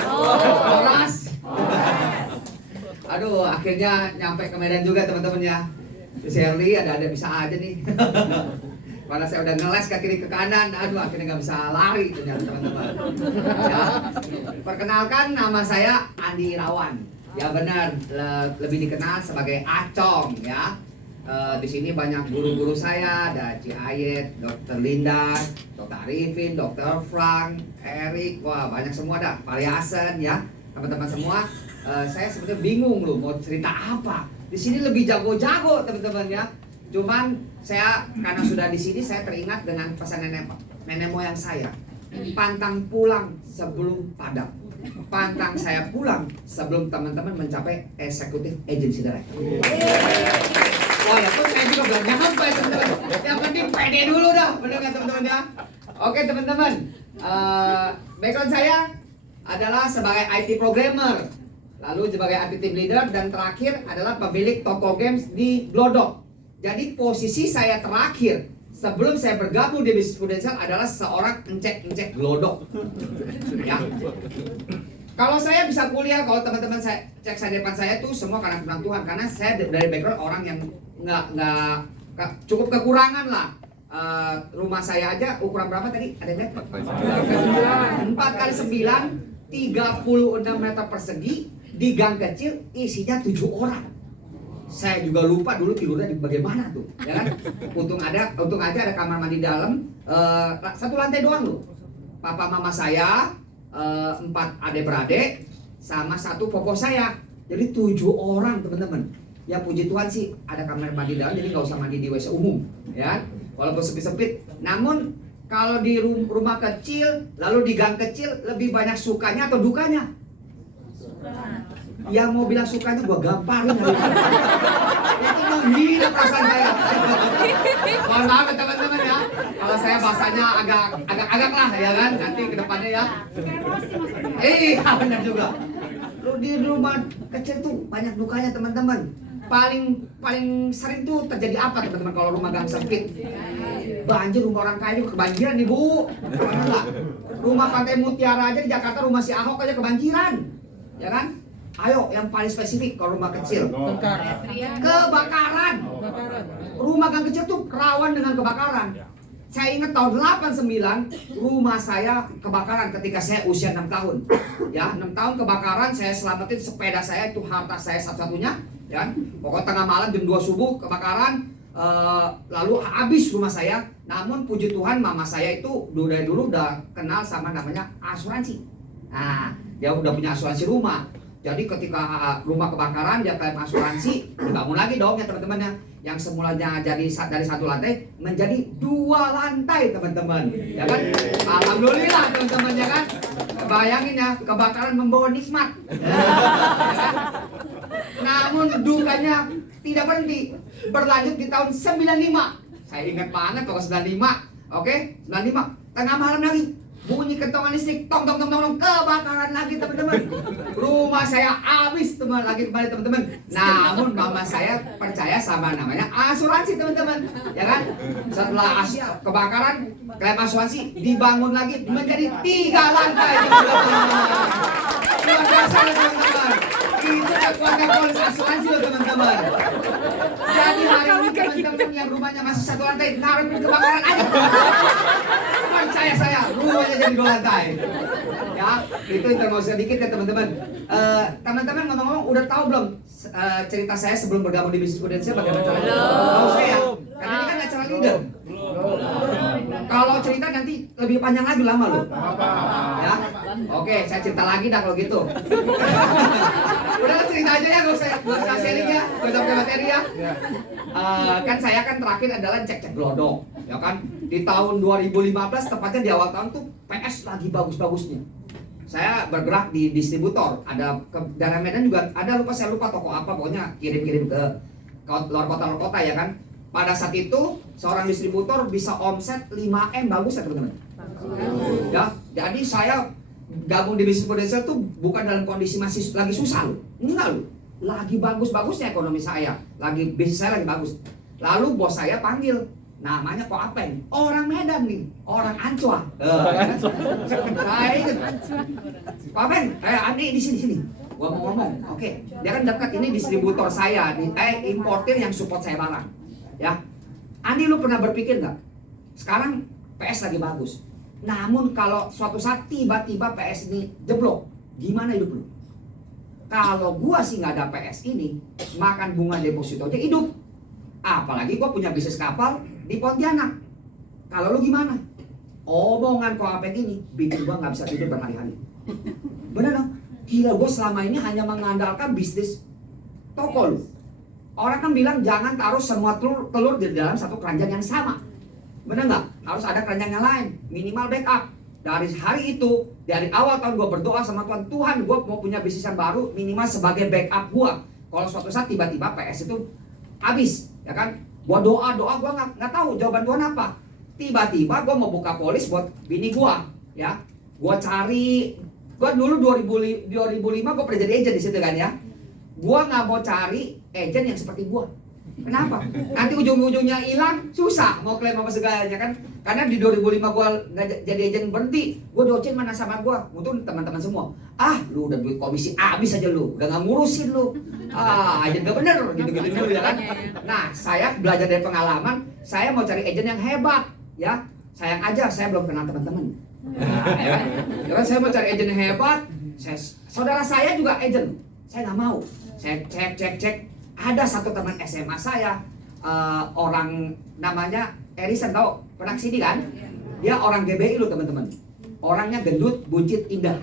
Polres. Aduh, akhirnya nyampe ke Medan juga teman-teman ya. Shirley ada bisa aja nih. Karena saya udah ngeles ke kiri ke kanan, aduh akhirnya nggak bisa lari ternyata teman-teman. Ya. Perkenalkan, nama saya Andi Irawan. Ya benar, lebih dikenal sebagai Acong ya. Di sini banyak guru-guru saya, ada Ci Ayet, Dr. Linda, Dr. Arifin, Dr. Frank, Erik, wah banyak semua dah, Variasen ya, teman-teman semua. Saya sebenarnya bingung loh mau cerita apa. Di sini lebih jago-jago teman-teman ya. Cuman saya karena sudah di sini saya teringat dengan pesan nenek moyang saya. Pantang pulang sebelum padam. Pantang saya pulang sebelum teman-teman mencapai eksekutif agency director. Walaupun saya juga belum nyampe teman-teman. Yang penting pede dulu dah, benar nggak teman-teman ya? Oke teman-teman, background saya adalah sebagai IT programmer, lalu sebagai IT team leader, dan terakhir adalah pemilik toko games di Glodok. Jadi posisi saya terakhir sebelum saya bergabung di Bisnis Prudential adalah seorang encek Glodok. Ya. Kalau saya bisa kuliah, kalau teman-teman saya cek saya depan saya tuh semua karena Tuhan, karena saya dari background orang yang nggak cukup kekurangan lah. Rumah saya aja ukuran berapa tadi? Ada yang 4 kali 9, 36 meter persegi, di gang kecil isinya 7 orang. Saya juga lupa dulu tidurnya di bagaimana tuh, ya kan? Untung aja ada kamar mandi dalam, 1 lantai doang loh. Papa mama saya, 4 adik-beradik, sama 1 poko saya. Jadi 7 orang teman-teman. Ya puji Tuhan sih ada kamar mandi dalam, jadi nggak usah mandi di WC umum, ya. Walaupun sempit-sempit. Namun kalau di rumah kecil, lalu di gang kecil, lebih banyak sukanya atau dukanya? Yang mau bilang sukanya gua gamparin hari ini. Itu menghina perasaan saya. Mohon maaf teman-teman ya, kalau saya bahasanya agak lah ya kan, nanti ke depannya ya. Benar juga. Di rumah kecil tuh banyak dukanya teman-teman. Paling sering tuh terjadi apa teman-teman kalau rumah gang sempit? Banjir, rumah orang kaya juga kebanjiran nih Bu. Rumah Pantai Mutiara aja di Jakarta, rumah si Ahok aja kebanjiran, ya kan? Ayo yang paling spesifik kalau rumah kecil. Kebakaran. Rumah gang kecil tuh rawan dengan kebakaran. Saya ingat tahun 89 rumah saya kebakaran ketika saya usia 6 tahun. Ya, 6 tahun kebakaran, saya selamatin sepeda saya, itu harta saya satu-satunya, ya. Pokoknya tengah malam jam 2 subuh kebakaran, lalu habis rumah saya. Namun puji Tuhan mama saya itu dari dulu udah kenal sama namanya asuransi. Nah, dia udah punya asuransi rumah. Jadi ketika rumah kebakaran dia klaim asuransi, dibangun lagi dong ya teman-teman ya. Yang semulanya jadi dari 1 lantai menjadi 2 lantai teman-teman, ya kan? Alhamdulillah teman-teman ya kan. Bayangin ya, kebakaran membawa nikmat. Ya kan? Namun dukanya tidak berhenti, berlanjut di tahun 95. Saya ingat banget pokoknya 95. Oke, 95 tengah malam lagi. Bunyi kentongan listrik, tong, kebakaran lagi teman-teman. Rumah saya habis lagi kembali teman-teman. Namun mama saya percaya sama namanya asuransi teman-teman, ya kan? Setelah kebakaran, klaim asuransi dibangun lagi menjadi 3 lantai. Luar biasa teman-teman. Itu kekuatan polis asuransi loh teman-teman. Jadi hari ini teman-teman yang rumahnya masih 1 lantai, ngarepin kebakaran aja. Percaya saya, rumahnya jadi 2 lantai. Ya, itu informasi sedikit ya teman-teman. Teman-teman ngomong-ngomong udah tahu belum cerita saya sebelum bergabung di Bisnis Prudential bagaimana caranya? Tahu saya, karena ini kan acara leader. Kalau cerita nanti lebih panjang lagi lama loh. Ya, oke, saya cerita lagi dah kalau gitu. Udah cerita aja ya, gak usah sharing ya, gak usah pakai materi ya. Kan saya kan terakhir adalah cek Glodok, ya kan? Di tahun 2015 tepatnya di awal tahun tuh PS lagi bagus-bagusnya. Saya bergerak di distributor, ada ke daerah Medan juga ada, saya lupa toko apa, pokoknya kirim-kirim ke luar kota ya kan. Pada saat itu seorang distributor bisa omset 5M, bagus ya teman-teman. Ya, jadi saya gabung di Bisnis Prudential tuh bukan dalam kondisi masih lagi susah loh. Enggak loh. Lagi bagus-bagusnya ekonomi saya. Bisnis saya lagi bagus. Lalu bos saya panggil, namanya Ko Apeng, orang Medan nih, orang Ancua. Saya ingat, Ko Apeng, Andi di sini. Gua mau ngomong, oke. Dia kan dekat, ini distributor saya, importir yang support saya barang. Ya, Andi, lu pernah berpikir nggak? Sekarang PS lagi bagus. Namun kalau suatu saat tiba-tiba PS ini jeblok, gimana hidup lu? Kalau gua sih nggak ada PS ini, makan bunga deposito aja hidup. Apalagi gua punya bisnis kapal di Pontianak. Kalau lu gimana? Omongan Ko Apeng ini bikin gua nggak bisa tidur berhari-hari. Bener dong? Gila, gua selama ini hanya mengandalkan bisnis toko lu. Orang kan bilang jangan taruh semua telur di dalam satu keranjang yang sama. Bener nggak? Harus ada keranjang yang lain, minimal backup. Dari hari itu, dari awal tahun gue berdoa sama Tuhan, Tuhan gue mau punya bisnis yang baru minimal sebagai backup gue. Kalau suatu saat tiba-tiba PS itu habis, ya kan? Gue doa, gue nggak tahu jawaban Tuhan apa. Tiba-tiba gue mau buka polis buat bini gue, ya. Gue cari, gue dulu 2005 gue pernah jadi agent di situ kan ya. Gue nggak mau cari agent yang seperti gue. Kenapa? Nanti ujung-ujungnya hilang, susah mau klaim apa segalanya kan? Karena di 2005 gue nggak jadi agent berhenti, gue docen mana sama gue, untung teman-teman semua. Lu udah duit komisi habis aja lu, udah nggak ngurusin lu. Agent gak bener, gitu-gitu dulu ya kan? Nah, saya belajar dari pengalaman, saya mau cari agent yang hebat, ya. Sayang aja, saya belum kenal teman-teman. Ya kan? Saya mau cari agent yang hebat. Saudara saya juga agent, saya nggak mau. Saya cek. Ada satu teman SMA saya, orang namanya Erison, tau? Pernah kesini kan? Dia orang GBI lu teman-teman. Orangnya gendut, buncit, indah.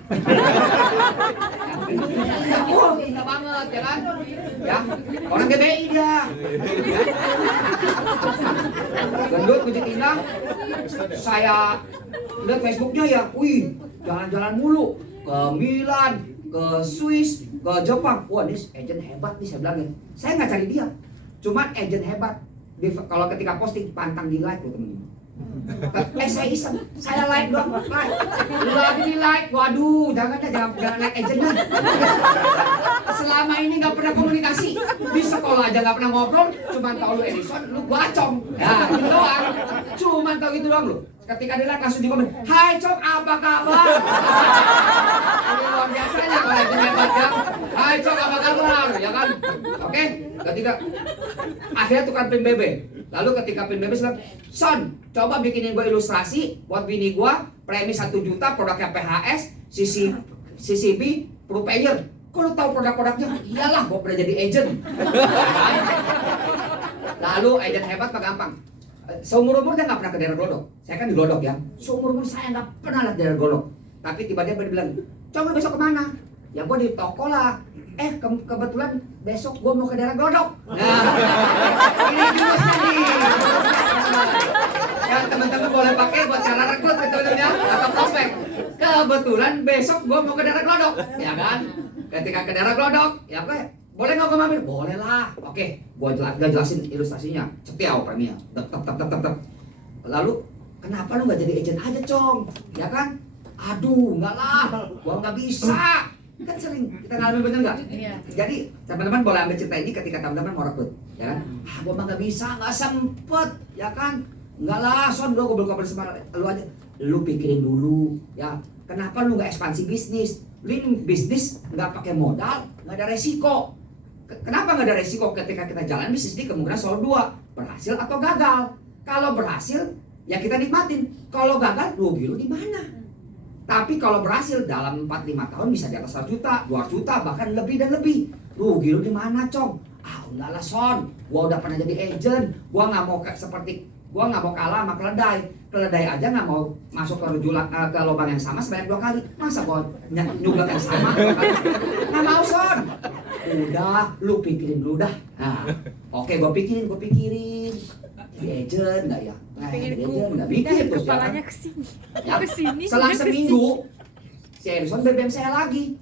Indah banget ya kan? Ya, orang GBI dia. Gendut, buncit, indah. Saya lihat Facebooknya ya, wih, jalan-jalan mulu ke Milan, ke Swiss, ke Jepang. Wah, ini agent hebat nih, saya bilangin. Saya nggak cari dia, cuman agent hebat. Kalau ketika posting pantang di like loh temen-temen. Saya iseng, saya like doang, like. Lagi di like, waduh, jangan like agentnya. Selama ini nggak pernah komunikasi, di sekolah aja nggak pernah ngobrol, cuman tahu lu Edison, lu bacong. Ya, gitu doang. Cuman tahu gitu doang lu. Ketika di like langsung di komen, hai Cok, apa kabar? Ini luar biasanya kalau itu hebat ya. Hai Cok, apa kabar? Ya kan? Oke, ketika akhirnya tukar pin BB. Lalu ketika pin BB bilang, Son, coba bikinin gue ilustrasi buat bini gue, premi 1 juta, produknya PHS, CCB, Propayer. Kok lu tahu produk-produknya? Iyalah, gue pernah jadi agent. Lalu agent hebat apa gampang? Seumur-umur dia nggak pernah ke daerah Glodok. Saya kan di Glodok ya. Seumur-umur saya nggak pernah lihat daerah Glodok. Tapi tiba-tiba dia bilang, Cok, lu besok kemana? Ya gue di toko lah. Kebetulan besok gue mau ke daerah Glodok. Nah, ini jurusnya nih. Ya teman-teman boleh pakai buat cara rekrut teman-teman ya, atau prospek. Kebetulan besok gue mau ke daerah Glodok, ya kan? Ketika ke daerah Glodok, ya gue boleh nggak gue mampir? Boleh lah. Oke, gue jelasin ilustrasinya. Cepiau premia. Tep. Lalu kenapa lu nggak jadi agent aja, Cong? Ya kan? Aduh, nggak lah. Gue nggak bisa. Kan sering kita ngalamin, bener nggak? Iya. Jadi teman-teman boleh ambil cerita ini ketika teman-teman mau rekrut, ya kan? Gue mah nggak bisa, nggak sempet, ya kan? Nggak lah, Son, gue belum kabar sama lu aja. Lu pikirin dulu, ya. Kenapa lu nggak ekspansi bisnis? Lu bisnis nggak pakai modal, nggak ada resiko. Kenapa nggak ada resiko? Ketika kita jalan bisnis ini kemungkinan selalu 2, berhasil atau gagal. Kalau berhasil, ya kita nikmatin. Kalau gagal, rugi lu di mana? Tapi kalau berhasil dalam 4-5 tahun bisa di atas 1 juta, 2 juta, bahkan lebih dan lebih. Rugi lu di mana, Cong? Enggak lah, Son. Gua udah pernah jadi agent. Gua nggak mau gua nggak mau kalah sama keledai. Keledai aja nggak mau masuk ke lubang yang sama sebanyak 2 kali. Masa gua nyugat yang sama? Nggak mau, Son. Udah, lu pikirin dulu dah. Nah, oke, gua pikirin. Jadi agent nggak ya? Nggak bikin terus ya kan? Ya, selang seminggu si Erison BBM saya lagi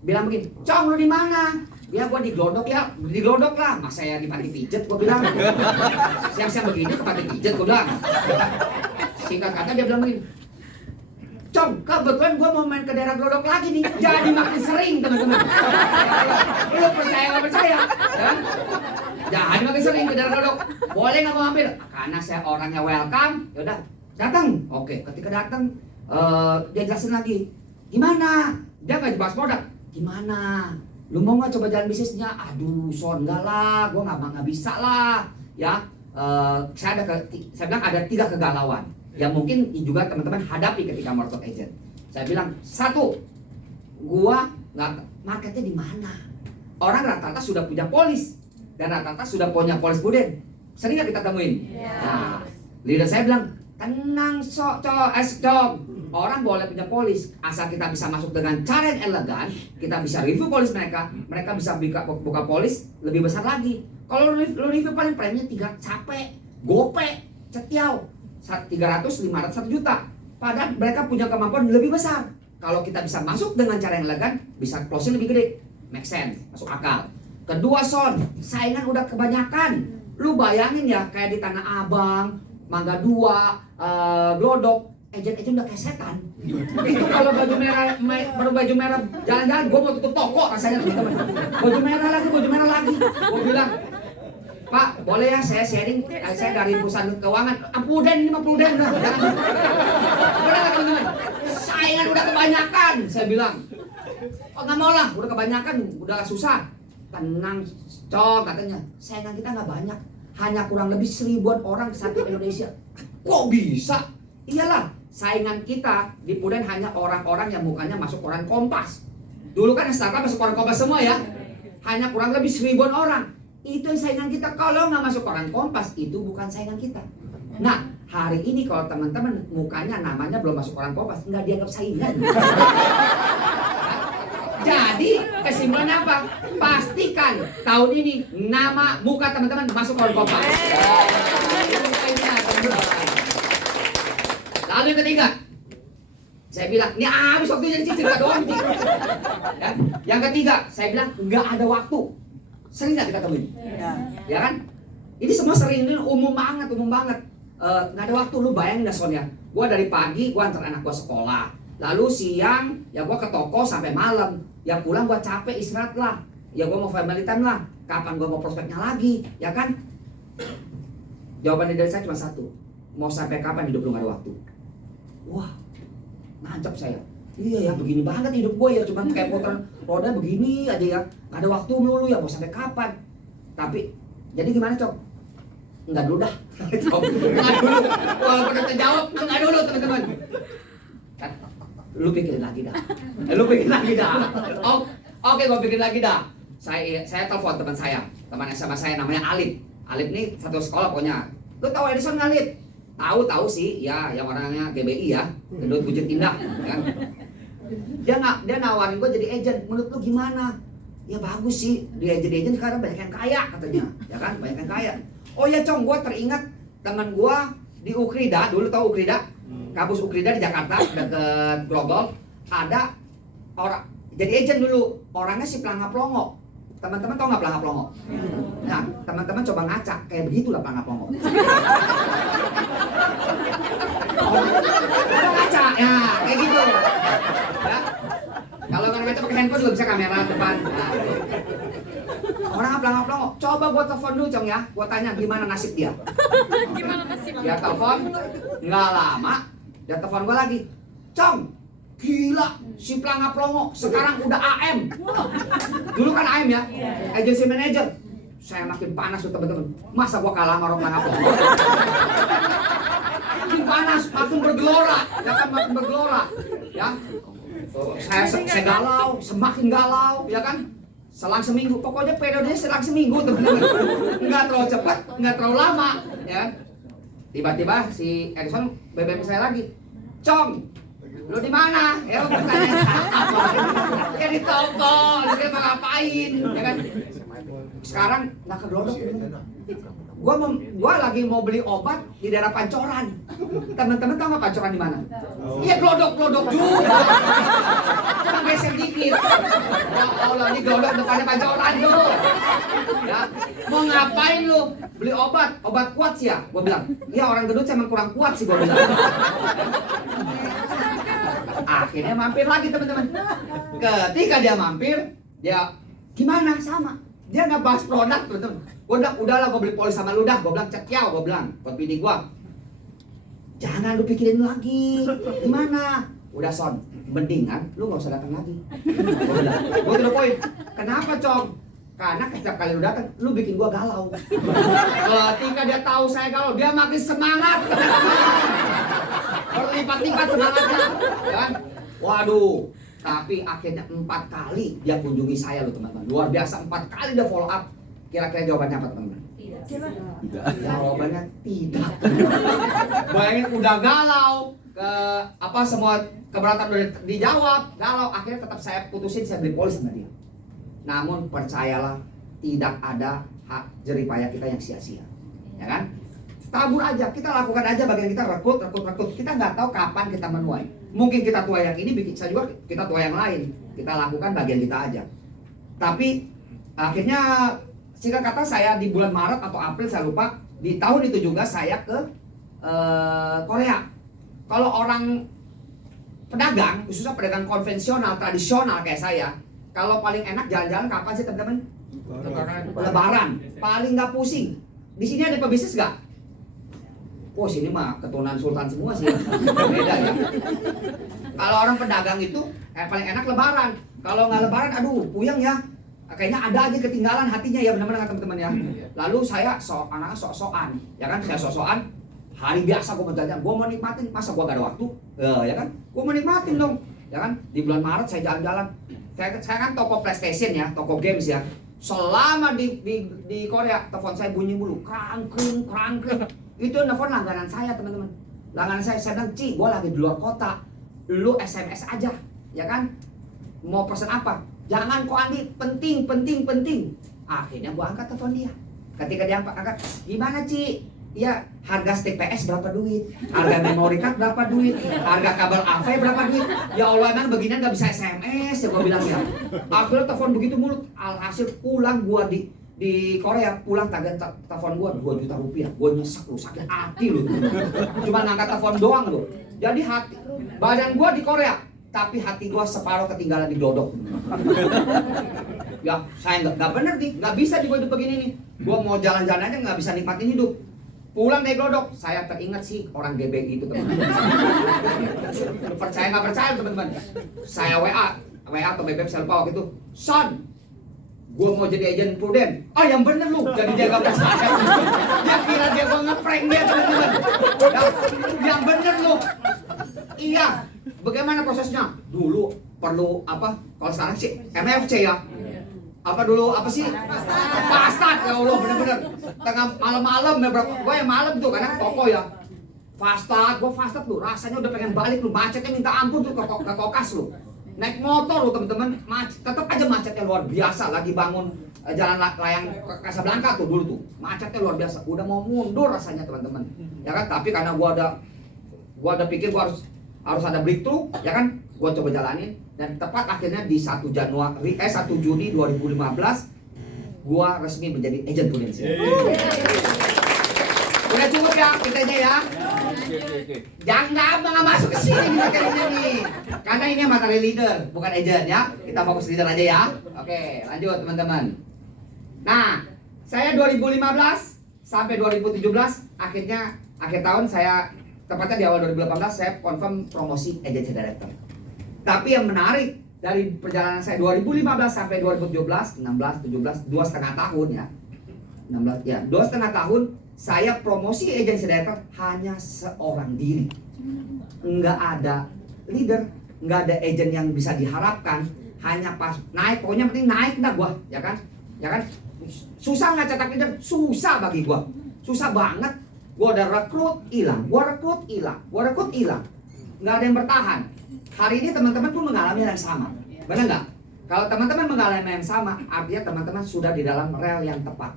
bilang begini, Cong, lu di mana? Ya gua di Glodok ya, di Glodok lah. Mas saya di panti pijet, gua bilang. Siang-siang begini ke panti pijet, gua bilang. Singkat kata dia bilang begini, Cong, kebetulan gua mau main ke daerah Glodok lagi nih. Jadi makin sering teman-teman. Lu percaya nggak percaya? Ya? Jangan makin sering ke daerah Glodok. boleh nggak mau mampir? Karena saya orangnya welcome, yaudah datang. Oke, ketika datang dia jelasin lagi, gimana? Dia nggak bahas produk, gimana? Lu mau nggak coba jalan bisnisnya? Aduh, son, enggak lah, gue nggak bisa lah, ya. Saya bilang ada 3 kegalauan yang mungkin juga teman-teman hadapi ketika market agent. Saya bilang, 1, gua nggak marketnya di mana? Orang rata-rata sudah punya polis dan rata-rata sudah punya polis buden. Sering nggak kita temuin? Nah, leader saya bilang, tenang dong. Orang boleh punya polis asal kita bisa masuk dengan cara yang elegan, kita bisa review polis mereka bisa buka polis lebih besar lagi. Kalau lu review paling premnya 3 capek, gope, cetiau 300, 500, 1 juta. Padahal mereka punya kemampuan lebih besar. Kalau kita bisa masuk dengan cara yang elegan, bisa closing lebih gede. Make sense, masuk akal. Kedua, son, saingan udah kebanyakan. Lu bayangin ya, kayak di Tanah Abang, Mangga 2, Glodok, agent udah kayak setan. Itu kalau baju merah jalan-jalan, gue mau tutup toko rasanya, teman-teman. Baju merah lagi. Gue bilang, Pak, boleh ya saya sharing, saya dari perusahaan keuangan. Puden, ini mah puden. Benar teman-teman? Saingan udah kebanyakan, saya bilang. Oh nggak mau lah, udah kebanyakan, udah susah. Tenang, cok katanya. Saingan kita nggak banyak, hanya kurang lebih 1000-an orang satu Indonesia. Kok bisa? Iyalah, saingan kita di Puden hanya orang-orang yang mukanya masuk koran Kompas. Dulu kan startup masuk koran Kompas semua ya. Hanya kurang lebih 1000-an orang. Itu yang saingan kita. Kalau nggak masuk koran Kompas, itu bukan saingan kita. Nah, hari ini kalau teman-teman mukanya namanya belum masuk koran Kompas, nggak dianggap saingan. Jadi kesimpulannya apa? Pastikan tahun ini nama muka teman-teman masuk koran Kompas. Lalu yang ketiga, saya bilang, ini habis waktunya di cerita doang. Ya. Yang ketiga, saya bilang nggak ada waktu. Sering nggak kita temuin? Ya kan? Ini semua sering, ini umum banget. Nggak ada waktu, lu bayangin dah Son ya. Gua dari pagi, gua antar anak gua sekolah. Lalu siang, ya gua ke toko sampai malam. Ya pulang gua capek, istirahat lah. Ya gua mau family time lah. Kapan gua mau prospeknya lagi, ya kan? Jawaban dari saya cuma satu. Mau sampai kapan hidup lu nggak ada waktu? Wah, nancap saya. Iya ya, begini banget hidup gue ya, cuman kayak putaran roda begini aja ya. Gak ada waktu melulu ya, mau sampai kapan? Tapi, jadi gimana Cok? Enggak dulu dah. Enggak dulu. Walaupun udah terjawab, enggak dulu teman-teman. Kan, lu pikirin lagi dah. Oke, gue pikirin lagi dah. Saya telepon teman SMA saya namanya Alip. Alip nih satu sekolah pokoknya. Lu tahu Edison nggak, Alip? Tahu sih, ya yang orangnya GBI ya, Gendut Wujud Indah, kan? Dia nawarin gue jadi agent. Menurut lu gimana? Ya bagus sih, dia jadi agent sekarang banyak yang kaya katanya, ya kan? Banyak yang kaya. Oh ya Cong, gue teringat teman gue di Ukrida, dulu tahu Ukrida? Kampus Ukrida di Jakarta, deket Grogol. Ada orang jadi agent dulu, orangnya si Pelanga Plongo. Teman-teman tau nggak Pelanga Plongo? Nah, teman-teman coba ngaca, kayak begitulah Pelanga Plongo. Coba ngaca, ya kayak gitu. Ya. Kalau nggak ngaca pakai handphone juga bisa kamera depan. Nah, orang Pelanga Plongo, coba gua telepon dulu Cong ya, gua tanya gimana nasib dia. Gimana nasib? Dia telepon, nggak lama, dia telepon gua lagi, Cong. Gila, si Pelanga Plongo sekarang udah AM. Dulu kan AM ya, agency manager. Saya makin panas tuh teman-teman. Masa gua kalah sama orang Pelanga Plongo? Makin panas, makin bergelora, ya kan makin bergelora, ya. Saya galau, semakin galau, ya kan. Selang seminggu, pokoknya periodenya selang seminggu teman-teman. Nggak terlalu cepat, nggak terlalu lama, ya. Tiba-tiba si Edison BBM saya lagi, Cong, lu di mana? Ya pertanyaan apa? Ya di toko, dia mau ngapain? Ya kan? Sekarang nggak ke Glodok. Gua lagi mau beli obat di daerah Pancoran. Teman-teman tahu nggak Pancoran di mana? Iya Glodok juga. Cuma geser dikit. Ya Allah, ini Glodok depannya Pancoran tuh. Ya, mau ngapain lu? Beli obat kuat sih ya? Gua bilang, ya orang gendut emang kurang kuat sih gua bilang. Akhirnya mampir lagi teman-teman. Ketika dia mampir, dia gimana? Sama. Dia nggak bahas produk, teman-teman. Gue bilang, udahlah gue beli polis sama lu dah. Gue bilang, cekiau, gue bilang buat bini gue. Jangan lu pikirin lagi, gimana? Udah Son, mendingan lu nggak usah datang lagi. Gue bilang, gue to the point. Kenapa Cong? Karena setiap kali lu datang, lu bikin gua galau. Ketika dia tahu saya galau, dia makin semangat. Berlipat-lipat semangatnya, kan? Waduh, tapi akhirnya 4 kali dia kunjungi saya loh teman-teman. Luar biasa, 4 kali dia follow up. Kira-kira jawabannya apa teman-teman? Tidak. Jawabannya tidak. Bayangin udah galau, semua keberatan udah dijawab, galau. Akhirnya tetap saya putusin, saya beli polis sama dia. Namun percayalah, tidak ada hak jerih payah kita yang sia-sia, ya kan? Tabur aja, kita lakukan aja bagian kita, rekrut. Kita nggak tahu kapan kita menuai. Mungkin kita tua yang ini, bisa juga kita tua yang lain. Kita lakukan bagian kita aja. Tapi akhirnya singkat kata saya di bulan Maret atau April saya lupa, di tahun itu juga saya ke Korea. Kalau orang pedagang, khususnya pedagang konvensional, tradisional kayak saya, kalau paling enak jalan-jalan kapan sih teman-teman? Lebaran. Paling nggak pusing. Di sini ada pebisnis nggak? Oh sini mah keturunan sultan semua sih. Beda ya. Kalau orang pedagang itu paling enak Lebaran. Kalau nggak Lebaran, aduh puyeng ya. Kayaknya ada aja ketinggalan hatinya ya, benar-benar teman-teman ya. Lalu saya anaknya sok-sokan, ya kan? Saya sok-sokan. Hari biasa gue mau jalan, gue mau nikmatin. Masa gue gak ada waktu? Ya kan? Gue mau nikmatin dong, ya kan? Di bulan Maret saya jalan-jalan. Saya kan toko PlayStation ya, toko games ya. Selama di Korea, telepon saya bunyi mulu, krang kring. Itu telepon langganan saya teman-teman. Langganan saya bilang, Ci, gue lagi di luar kota, lu SMS aja, ya kan? Mau pesan apa? Jangan kok Andi, penting. Akhirnya gue angkat telepon dia. Ketika dia angkat, gimana Ci? Iya, harga stick PS berapa duit? Harga memory card berapa duit? Harga kabel AV berapa duit? Ya Allah, emang beginian gak bisa SMS ya gue bilang ya. Akhirnya telepon begitu mulut. Alhasil pulang gua di Korea, pulang tagihan telepon gua 2 juta rupiah. Gua nyesek lu, sakit hati lu. Cuma ngangkat telepon doang lu. Jadi badan gua di Korea, tapi hati gua separuh ketinggalan di Glodok. Ya, saya nggak bener nih, nggak bisa di hidup begini nih. Gua mau jalan-jalan aja nggak bisa nikmatin hidup. Pulang dari Glodok, saya teringat sih orang GBI itu teman-teman. Percaya nggak percaya teman-teman? Saya WA atau BBM saya lupa waktu itu. Son, gue mau jadi agen Prudent. Oh yang bener lu, jadi dia nggak percaya. Dia kira dia gue ngeprank dia teman-teman. Yang bener lu. Iya. Bagaimana prosesnya? Dulu perlu apa? Kalau sekarang sih MFC ya. Apa dulu apa sih? Fastat ya Allah bener-bener. Tengah malam-malam ya gue yang malam tuh karena toko ya. Fastat, gue fastat lu. Rasanya udah pengen balik lu. Macetnya minta ampun tuh ke kokas lu. Naik motor lu temen-temen, tetap aja macetnya luar biasa. Lagi bangun jalan layang Casablanca tuh dulu tuh, macetnya luar biasa. Udah mau mundur rasanya teman-teman, ya kan? Tapi karena gua ada pikir gua harus ada breakthrough, ya kan? Gua coba jalanin dan tepat akhirnya di 1 Juni 2015 gua resmi menjadi agent Prudent. Udah cukup ya kitanya ya. Jangan nggak masuk ke sini kayaknya nih. Karena ini materi leader, bukan agent ya. Kita fokus leader aja ya. Oke, lanjut teman-teman. Nah, saya 2015 sampai 2017 akhir tahun saya tepatnya di awal 2018 saya confirm promosi agency director. Tapi yang menarik dari perjalanan saya 2015 sampai 2017, 16, 17, 2,5 tahun ya. 16 ya, 2,5 tahun saya promosi agency director hanya seorang diri. Enggak ada leader, enggak ada agent yang bisa diharapkan. Hanya pas naik, pokoknya penting naik dah gua, ya kan? Ya kan? Susah nggak cetak leader? Susah bagi gua. Susah banget. Gua udah rekrut hilang, gua rekrut hilang. Nggak ada yang bertahan. Hari ini teman-teman pun mengalami yang sama. Benar nggak? Kalau teman-teman mengalami yang sama, artinya teman-teman sudah di dalam rel yang tepat.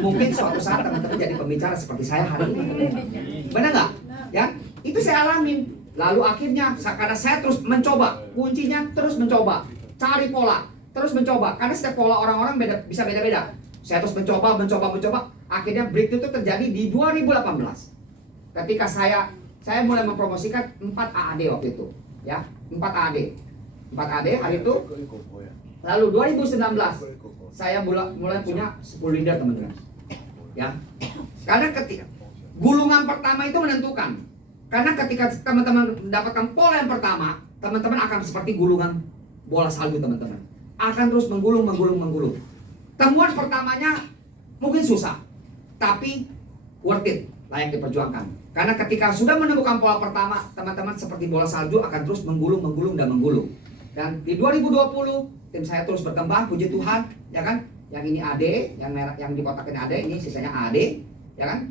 Mungkin suatu saat teman-teman jadi pembicara seperti saya hari ini. Benar nggak? Ya, itu saya alamin. Lalu akhirnya, karena saya terus mencoba, kuncinya terus mencoba, cari pola, terus mencoba. Karena setiap pola orang-orang bisa beda-beda. Saya terus mencoba. Akhirnya breakthrough itu terjadi di 2018. Ketika saya mulai mempromosikan 4 AAD waktu itu, ya 4 AAD hari itu Lalu 2019 saya mulai punya 10 leader teman-teman. Ya. Karena ketika gulungan pertama itu menentukan. Karena ketika teman-teman mendapatkan pola yang pertama, teman-teman akan seperti gulungan bola salju teman-teman. Akan terus menggulung. Temuan pertamanya mungkin susah, tapi worth it, layak diperjuangkan. Karena ketika sudah menemukan pola pertama, teman-teman seperti bola salju akan terus menggulung. Dan di 2020 tim saya terus berkembang, puji Tuhan, ya kan? Yang ini AD, yang merah, yang di kotak ini AD, ini sisanya AD, ya kan?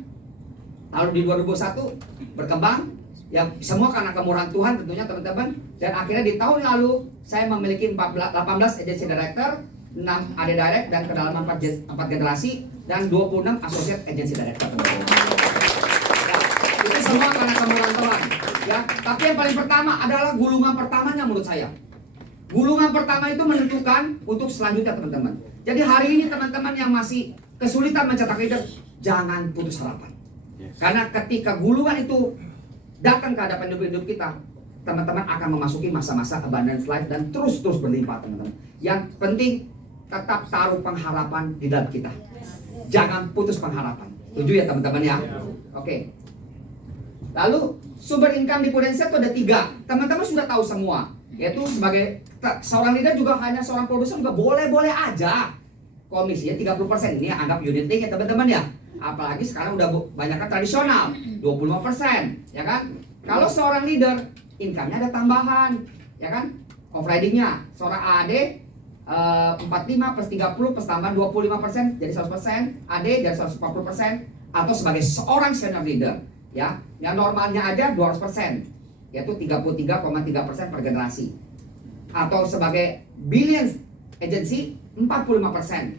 Lalu di 2021 berkembang, ya semua karena kemurahan Tuhan tentunya teman-teman. Dan akhirnya di tahun lalu saya memiliki 18 agency director, 6 AD direct dan kedalaman 4 generasi dan 26 associate agency director. Ya, itu semua karena kemurahan Tuhan. Ya, tapi yang paling pertama adalah gulungan pertamanya menurut saya. Gulungan pertama itu menentukan untuk selanjutnya teman-teman. Jadi hari ini teman-teman yang masih kesulitan mencetak leader, jangan putus harapan. Karena ketika gulungan itu datang ke hadapan hidup kita, teman-teman akan memasuki masa-masa abundance life dan terus berlimpah teman-teman. Yang penting tetap taruh pengharapan di dalam kita. Jangan putus pengharapan. Setuju ya teman-teman ya? Oke. Lalu sumber income di Prudensial itu ada 3. Teman-teman sudah tahu semua. Yaitu sebagai seorang leader juga hanya seorang produser juga boleh-boleh aja. Komisinya 30%. Ini anggap unit link ya teman-teman ya. Apalagi sekarang udah banyak kan tradisional 25%, ya kan? Kalau seorang leader income-nya ada tambahan, ya kan? Off-riding-nya seorang AD 45 plus 30 plus tambahan 25% jadi 100%, AD dari 140%, atau sebagai seorang senior leader, ya. Yang normalnya aja 200%, yaitu 33,3% per generasi. Atau sebagai billions agency 45%.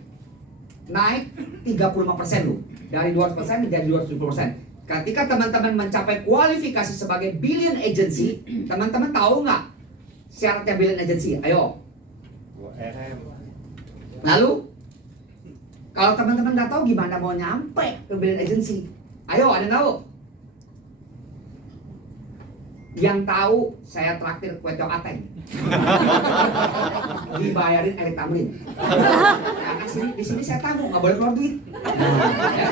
Naik 35% loh. Dari 200% menjadi 270%. Ketika teman-teman mencapai kualifikasi sebagai billion agency, teman-teman tahu nggak syaratnya billion agency? Ayo. Lalu, kalau teman-teman nggak tahu gimana mau nyampe ke billion agency? Ayo, ada yang tahu? Yang tahu saya traktir kue cok ateng. Dibayarin Erik Tamrin. Karena di sini saya tamu, nggak boleh keluar duit. Ya.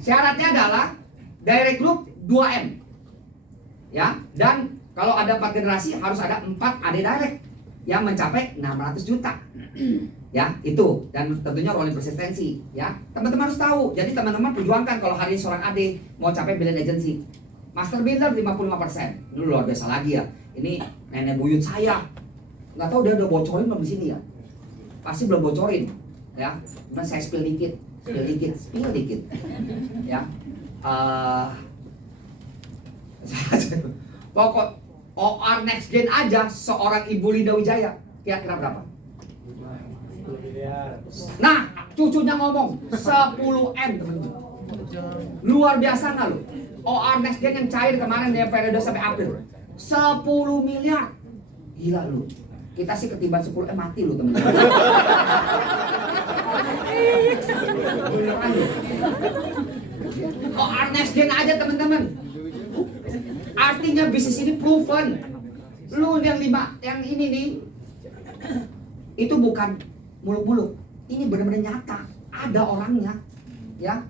Syaratnya adalah direct group 2M. Ya, dan kalau ada 4 generasi harus ada 4 AD direct yang mencapai 600 juta. Ya, itu. Dan tentunya rolling persistensi, ya. Teman-teman harus tahu. Jadi teman-teman perjuangkan kalau hari ini seorang AD mau capai billion agency. Master builder 55%. Ini luar biasa lagi ya. Ini nenek buyut saya. Nggak tahu dia udah bocorin belum di sini ya. Pasti belum bocorin, ya. Cuman saya spill dikit. Ya. Pokok OR next gen aja seorang Ibu Linda Wijaya kira-kira berapa? Nah, cucunya ngomong 10M teman-teman. Luar biasa nggak lo? OR next gen yang cair kemarin dari periode sampai April 10 miliar. Gila lu. Kita sih ketimbang 10M mati lu teman-teman. OR next gen aja teman-teman. Artinya bisnis ini proven. Lu yang 5, yang ini nih, itu bukan muluk-muluk. Ini benar-benar nyata. Ada orangnya, ya.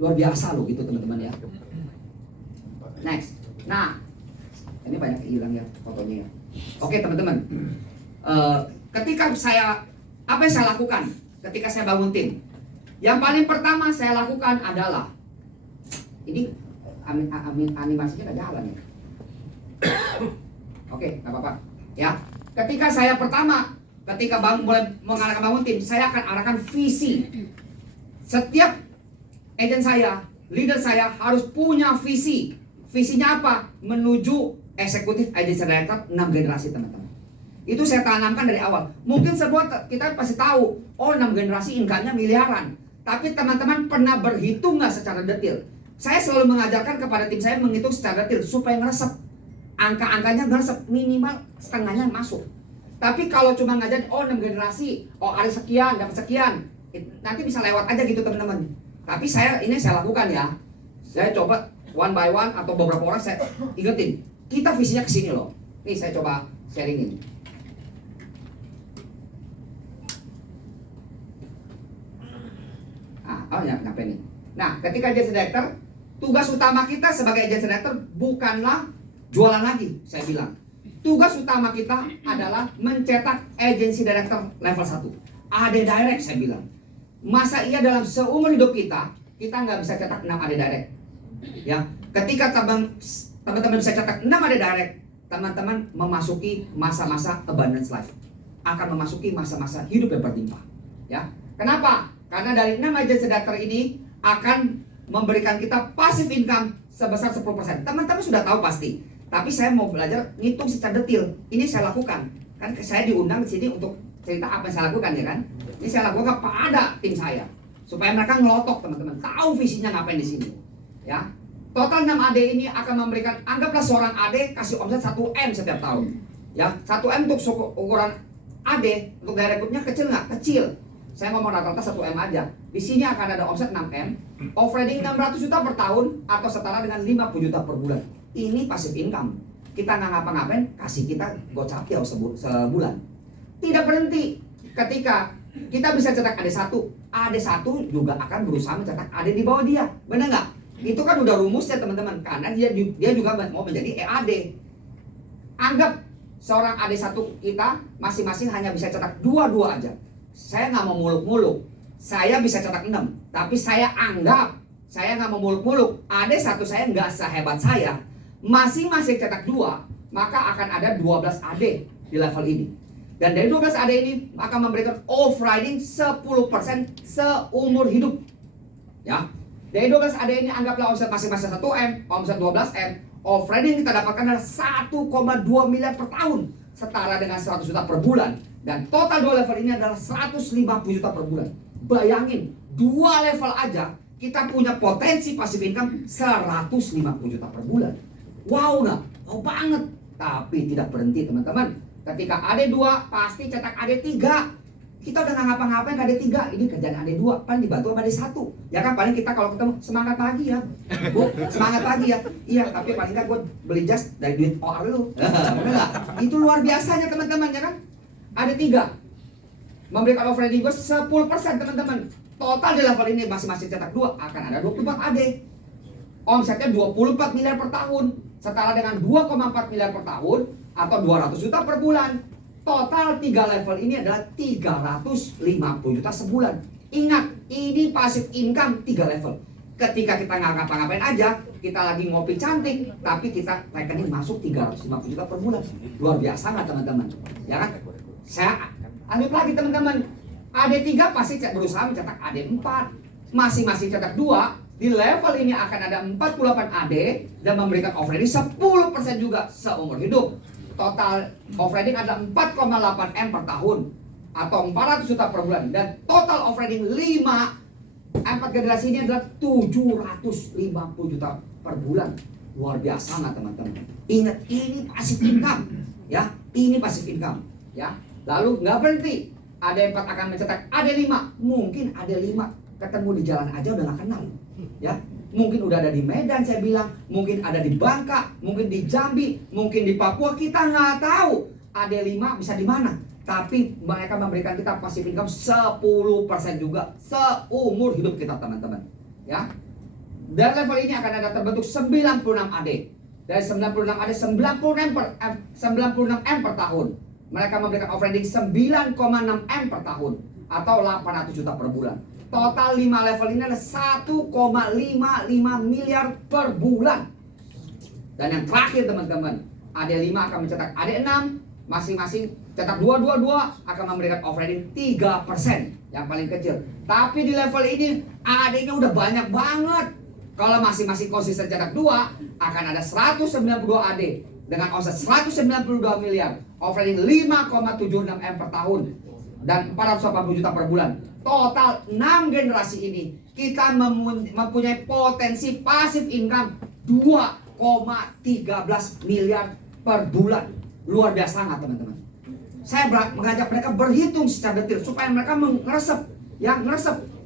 Luar biasa loh gitu teman-teman ya. Next. Nah, ini banyak hilang ya fotonya ya. Oke teman-teman. Ketika apa yang saya lakukan ketika saya bangun tim? Yang paling pertama saya lakukan adalah ini animasinya nggak jalan ya. Oke, nggak apa-apa. Ya. Ketika mulai mengarahkan bangun tim, saya akan arahkan visi. Setiap agent saya, leader saya harus punya visi. Visinya apa? Menuju eksekutif agency director 6 generasi teman-teman. Itu saya tanamkan dari awal. Mungkin kita pasti tahu, 6 generasi income-nya miliaran. Tapi teman-teman pernah berhitung nggak secara detail? Saya selalu mengajarkan kepada tim saya menghitung secara detail supaya ngeresep. Angka-angkanya ngeresep, minimal setengahnya masuk. Tapi kalau cuma ngajarin 6 generasi, hari sekian, dapat sekian, nanti bisa lewat aja gitu teman-teman. Tapi saya lakukan ya. Saya coba one by one atau beberapa orang saya ingetin. Kita visinya ke sini loh. Nih saya coba sharingin. nyampe nih. Nah, ketika agency director, tugas utama kita sebagai agency director bukanlah jualan lagi, saya bilang. Tugas utama kita adalah mencetak agency director level 1. AD direct, saya bilang. Masa iya dalam seumur hidup kita nggak bisa cetak 6 AD direct. Ya, ketika teman-teman bisa cetak 6 AD direct, teman-teman memasuki masa-masa abundance life. Akan memasuki masa-masa hidup yang berlimpah. Ya. Kenapa? Karena dari 6 agency director ini akan memberikan kita passive income sebesar 10%. Teman-teman sudah tahu pasti. Tapi saya mau belajar ngitung secara detail. Ini saya lakukan. Kan saya diundang di sini untuk cerita apa yang saya lakukan, ya kan? Ini saya lakukan pada tim saya. Supaya mereka ngelotok, teman-teman. Tahu visinya ngapain di sini. Ya. Total 6 AD ini akan memberikan, anggaplah seorang AD kasih omset 1M setiap tahun. Ya, 1M untuk ukuran AD, untuk gaya rekrutnya kecil nggak? Kecil. Saya ngomong rata-rata 1M aja. Di sini akan ada omset 6M, offering 600 juta per tahun atau setara dengan 50 juta per bulan. Ini passive income. Kita nggak ngapa-ngapain, kasih kita gocap ya sebulan. Tidak berhenti. Ketika kita bisa cetak AD1, AD1 juga akan berusaha mencetak AD di bawah dia. Benar nggak? Itu kan udah rumusnya, teman-teman. Karena dia juga mau menjadi EAD. Anggap seorang AD1 kita masing-masing hanya bisa cetak 2 aja. Saya nggak mau muluk-muluk. Saya bisa cetak 6. Tapi saya anggap saya nggak mau muluk-muluk. AD1 saya nggak sehebat saya. Masing-masing cetak 2, maka akan ada 12 AD di level ini. Dan dari 12 AD ini akan memberikan overriding 10% seumur hidup. Ya. Dari 12 AD ini anggaplah omset masing-masing 1M, omset 12M. Overriding kita dapatkan adalah 1,2 miliar per tahun, setara dengan 100 juta per bulan. Dan total 2 level ini adalah 150 juta per bulan. Bayangin, 2 level aja kita punya potensi passive income 150 juta per bulan. Wow nggak? Wow banget. Tapi tidak berhenti, teman-teman. Ketika AD2 pasti cetak AD3. Kita udah nggak ngapa-ngapain ke AD3. Ini kerjaan AD2 paling dibantu sama AD1. Ya kan, paling kita kalau ketemu semangat pagi ya. Bu, semangat pagi ya. Iya, tapi paling nggak gue beli jas dari duit OR lu. Bener nggak? Itu luar biasanya, teman-teman, ya kan? AD3 memberikan overriding gue 10%, teman-teman. Total di level ini masing-masing cetak 2 akan ada 24 AD. Omsetnya 24 miliar per tahun, setara dengan 2,4 miliar per tahun atau 200 juta per bulan. Total 3 level ini adalah 350 juta sebulan. Ingat, ini passive income 3 level. Ketika kita nggak ngapa-ngapain aja, kita lagi ngopi cantik, tapi kita rekening masuk 350 juta per bulan. Luar biasa nggak, teman-teman? Ya kan? Saya lanjut lagi, teman-teman. AD3 pasti berusaha mencetak AD4. Masing-masing cetak 2. Di level ini akan ada 48 AD dan memberikan overriding 10% juga seumur hidup. Total overriding adalah 4,8 M per tahun atau 400 juta per bulan. Dan total overriding 4 generasi ini adalah 750 juta per bulan. Luar biasa nggak, teman-teman? Ingat, ini passive income. Ya, ini passive income. Ya, lalu nggak berhenti. AD4 akan mencetak AD5. Mungkin AD5 ketemu di jalan aja udah nggak kenal. Ya, mungkin udah ada di Medan, saya bilang, mungkin ada di Bangka, mungkin di Jambi, mungkin di Papua, kita nggak tahu AD5 bisa di mana. Tapi mereka memberikan kita passive income 10% juga seumur hidup kita, teman-teman. Ya, dan level ini akan ada terbentuk 96 AD. Dari 96 AD 96 M per tahun. Mereka memberikan overriding 9,6 M per tahun atau 800 juta per bulan. Total 5 level ini adalah 1,55 miliar per bulan. Dan yang terakhir, teman-teman, AD5 akan mencetak AD6, masing-masing cetak 2 akan memberikan overriding 3%, yang paling kecil. Tapi di level ini AD-nya udah banyak banget. Kalau masing-masing konsisten cetak 2, akan ada 192 AD dengan omset 192 miliar, overriding 5,76 M per tahun dan 480 juta per bulan. Total 6 generasi ini kita mempunyai potensi passive income 2,13 miliar per bulan. Luar biasa nggak, teman-teman? Saya mengajak mereka berhitung secara detail supaya mereka ngeresep,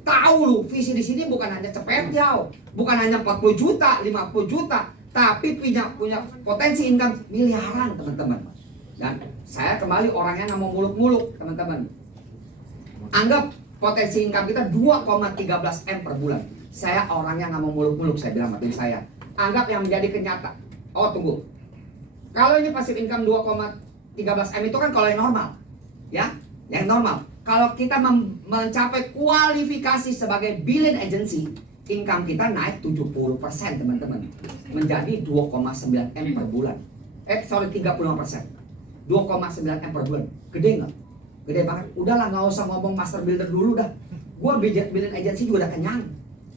tahu lu visi di sini bukan hanya cepet jauh, bukan hanya 40 juta, 50 juta, tapi punya potensi income miliaran, teman-teman. Dan saya kembali orangnya nggak mau muluk-muluk, teman-teman. Anggap potensi income kita 2,13 M per bulan. Saya orangnya nggak mau muluk-muluk, saya bilang sama tim saya. Anggap yang menjadi kenyataan. Oh tunggu. Kalau ini passive income 2,13 M itu kan kalau yang normal. Ya, yang normal. Kalau kita mencapai kualifikasi sebagai billing agency, income kita naik 70% teman-teman. Menjadi 2,9 M per bulan. 35%. 2,9 M per bulan. Gede nggak? Gede banget. Udahlah, nggak usah ngomong master builder dulu dah. Gua billing agency juga udah kenyang.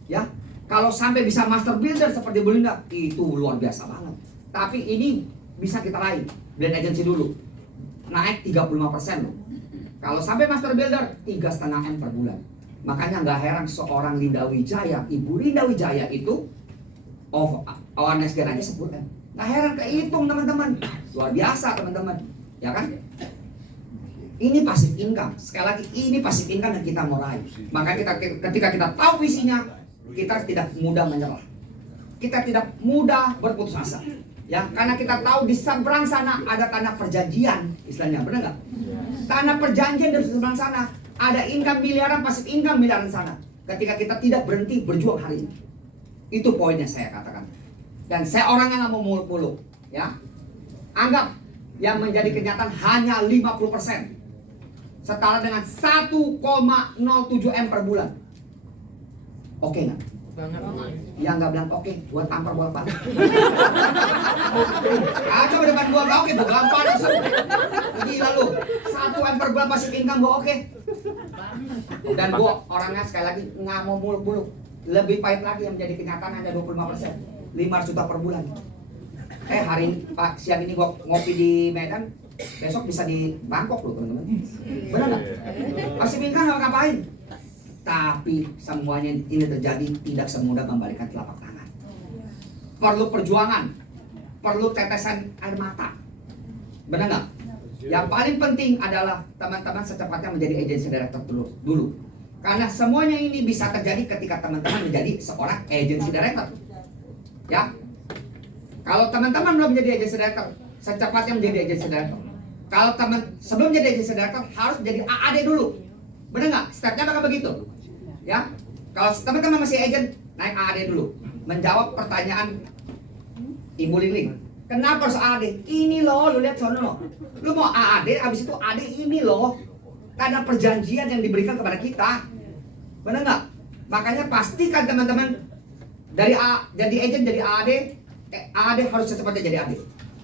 Ya, kalau sampai bisa master builder seperti Belinda, itu luar biasa banget. Tapi ini bisa kita raih. Billing agency dulu naik 35% loh. Kalau sampai master builder 3,5 M per bulan. Makanya nggak heran seorang Linda Wijaya, Ibu Linda Wijaya itu awareness gain aja 10 M. Nggak heran kehitung teman-teman. Luar biasa teman-teman. Ya kan? Ini passive income. Sekali lagi, ini passive income yang kita mau raih. Maka ketika kita tahu visinya, kita tidak mudah menyerah. Kita tidak mudah berputus asa. Ya, karena kita tahu di seberang sana ada tanah perjanjian, istilahnya, benar nggak? Tanah perjanjian dari seberang sana ada income miliaran, passive income miliaran sana. Ketika kita tidak berhenti berjuang hari ini, itu poinnya saya katakan. Dan saya orang yang nggak mau muluk-muluk, ya. Anggap yang menjadi kenyataan hanya 50%. Setara dengan 1,07 M per bulan. Oke nggak? Yang nggak bilang oke, gua tampar bola panas. Coba depan gua nggak oke, gua gampar. Gila lu, 1 M per bulan passive income gua oke. Dan gua orangnya sekali lagi nggak mau muluk-muluk. Lebih pahit lagi yang menjadi kenyataan hanya 25%, 5 juta per bulan. Hari ini, Pak, siang ini gua ngopi di Medan, besok bisa di Bangkok loh teman-teman. Benar nggak? Passive income nggak ngapain. Tapi semuanya ini terjadi tidak semudah membalikkan telapak tangan. Perlu perjuangan, perlu tetesan air mata. Benar nggak? Yang paling penting adalah teman-teman secepatnya menjadi agency director dulu. Karena semuanya ini bisa terjadi ketika teman-teman menjadi seorang agency director. Ya, kalau teman-teman belum menjadi agency director, secepatnya menjadi agency director. Kalau sebelum jadi agency director harus menjadi AAD dulu. Benar nggak? Stepnya bakal begitu. Ya, kalau teman-teman masih agent, naik AAD dulu. Menjawab pertanyaan Ibu Liling. Kenapa harus AAD? Ini loh, lu lihat sono loh. Lu mau AAD, habis itu AD ini loh. Ada perjanjian yang diberikan kepada kita. Benar nggak? Makanya pastikan teman-teman dari jadi agent, jadi AAD harus secepatnya jadi AD.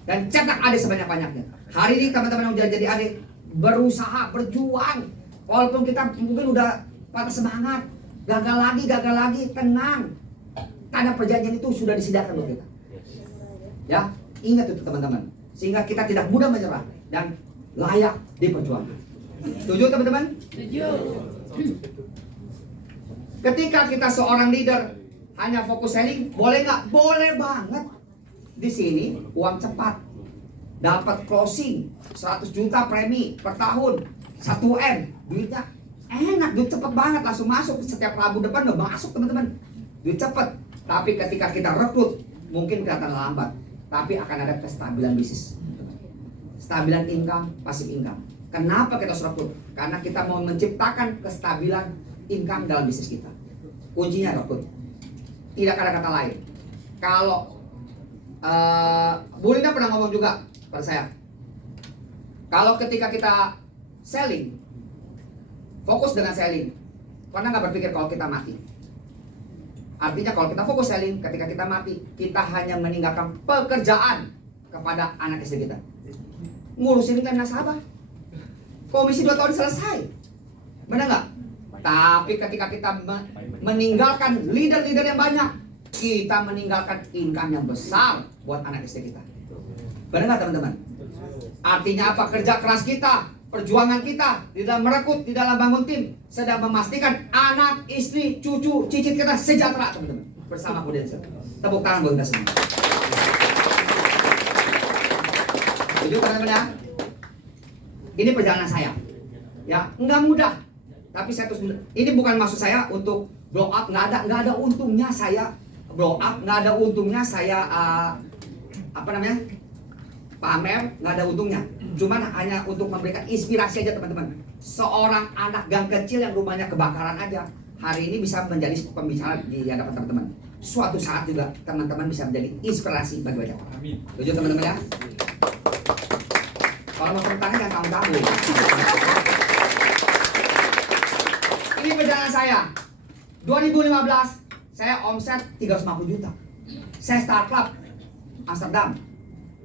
Dan cetak AD sebanyak-banyaknya. Hari ini teman-teman yang udah jadi AD, berusaha, berjuang. Walaupun kita mungkin udah patah semangat, gagal lagi, tenang. Tanda perjanjian itu sudah disediakan buat kita. Ya, ingat itu teman-teman. Sehingga kita tidak mudah menyerah dan layak diperjuangkan. Setuju teman-teman? Setuju. Ketika kita seorang leader hanya fokus selling, boleh nggak? Boleh banget. Di sini uang cepat, dapat closing 100 juta premi per tahun, 1 M, duitnya enak, duit cepet banget, langsung masuk setiap Rabu depan udah masuk teman-teman, duit cepet. Tapi ketika kita rekrut mungkin kelihatan lambat, tapi akan ada kestabilan bisnis, stabilan income, passive income. Kenapa kita harus rekrut? Karena kita mau menciptakan kestabilan income dalam bisnis kita. Kuncinya rekrut, tidak ada kata lain. Kalau Bu Linda pernah ngomong juga pada saya, kalau ketika kita selling, fokus dengan selling, pernah nggak berpikir kalau kita mati? Artinya kalau kita fokus selling, ketika kita mati, kita hanya meninggalkan pekerjaan kepada anak istri kita. Ngurusin kan nasabah, komisi 2 tahun selesai, benar nggak? Tapi ketika kita meninggalkan leader-leader yang banyak, kita meninggalkan income yang besar buat anak istri kita. Benar nggak teman-teman? Artinya apa? Kerja keras kita, perjuangan kita di dalam merekrut, di dalam bangun tim, sedang memastikan anak, istri, cucu, cicit kita sejahtera teman-teman. Bersama kemudian tepuk tangan buat kita semua. Setuju teman-teman ya? Ini perjalanan saya. Ya, nggak mudah. Tapi saya terus, ini bukan maksud saya untuk blow up, nggak ada untungnya saya blow up, nggak ada untungnya saya pamer, nggak ada untungnya. Cuman hanya untuk memberikan inspirasi aja teman-teman. Seorang anak gang kecil yang rumahnya kebakaran aja, hari ini bisa menjadi pembicara di hadapan teman-teman. Suatu saat juga teman-teman bisa menjadi inspirasi bagi banyak orang. Setuju teman-teman ya? Kalau mau tepuk tangan jangan kamu-kamu. Ini perjalanan saya. 2015 saya omset 350 juta. Saya start club Amsterdam,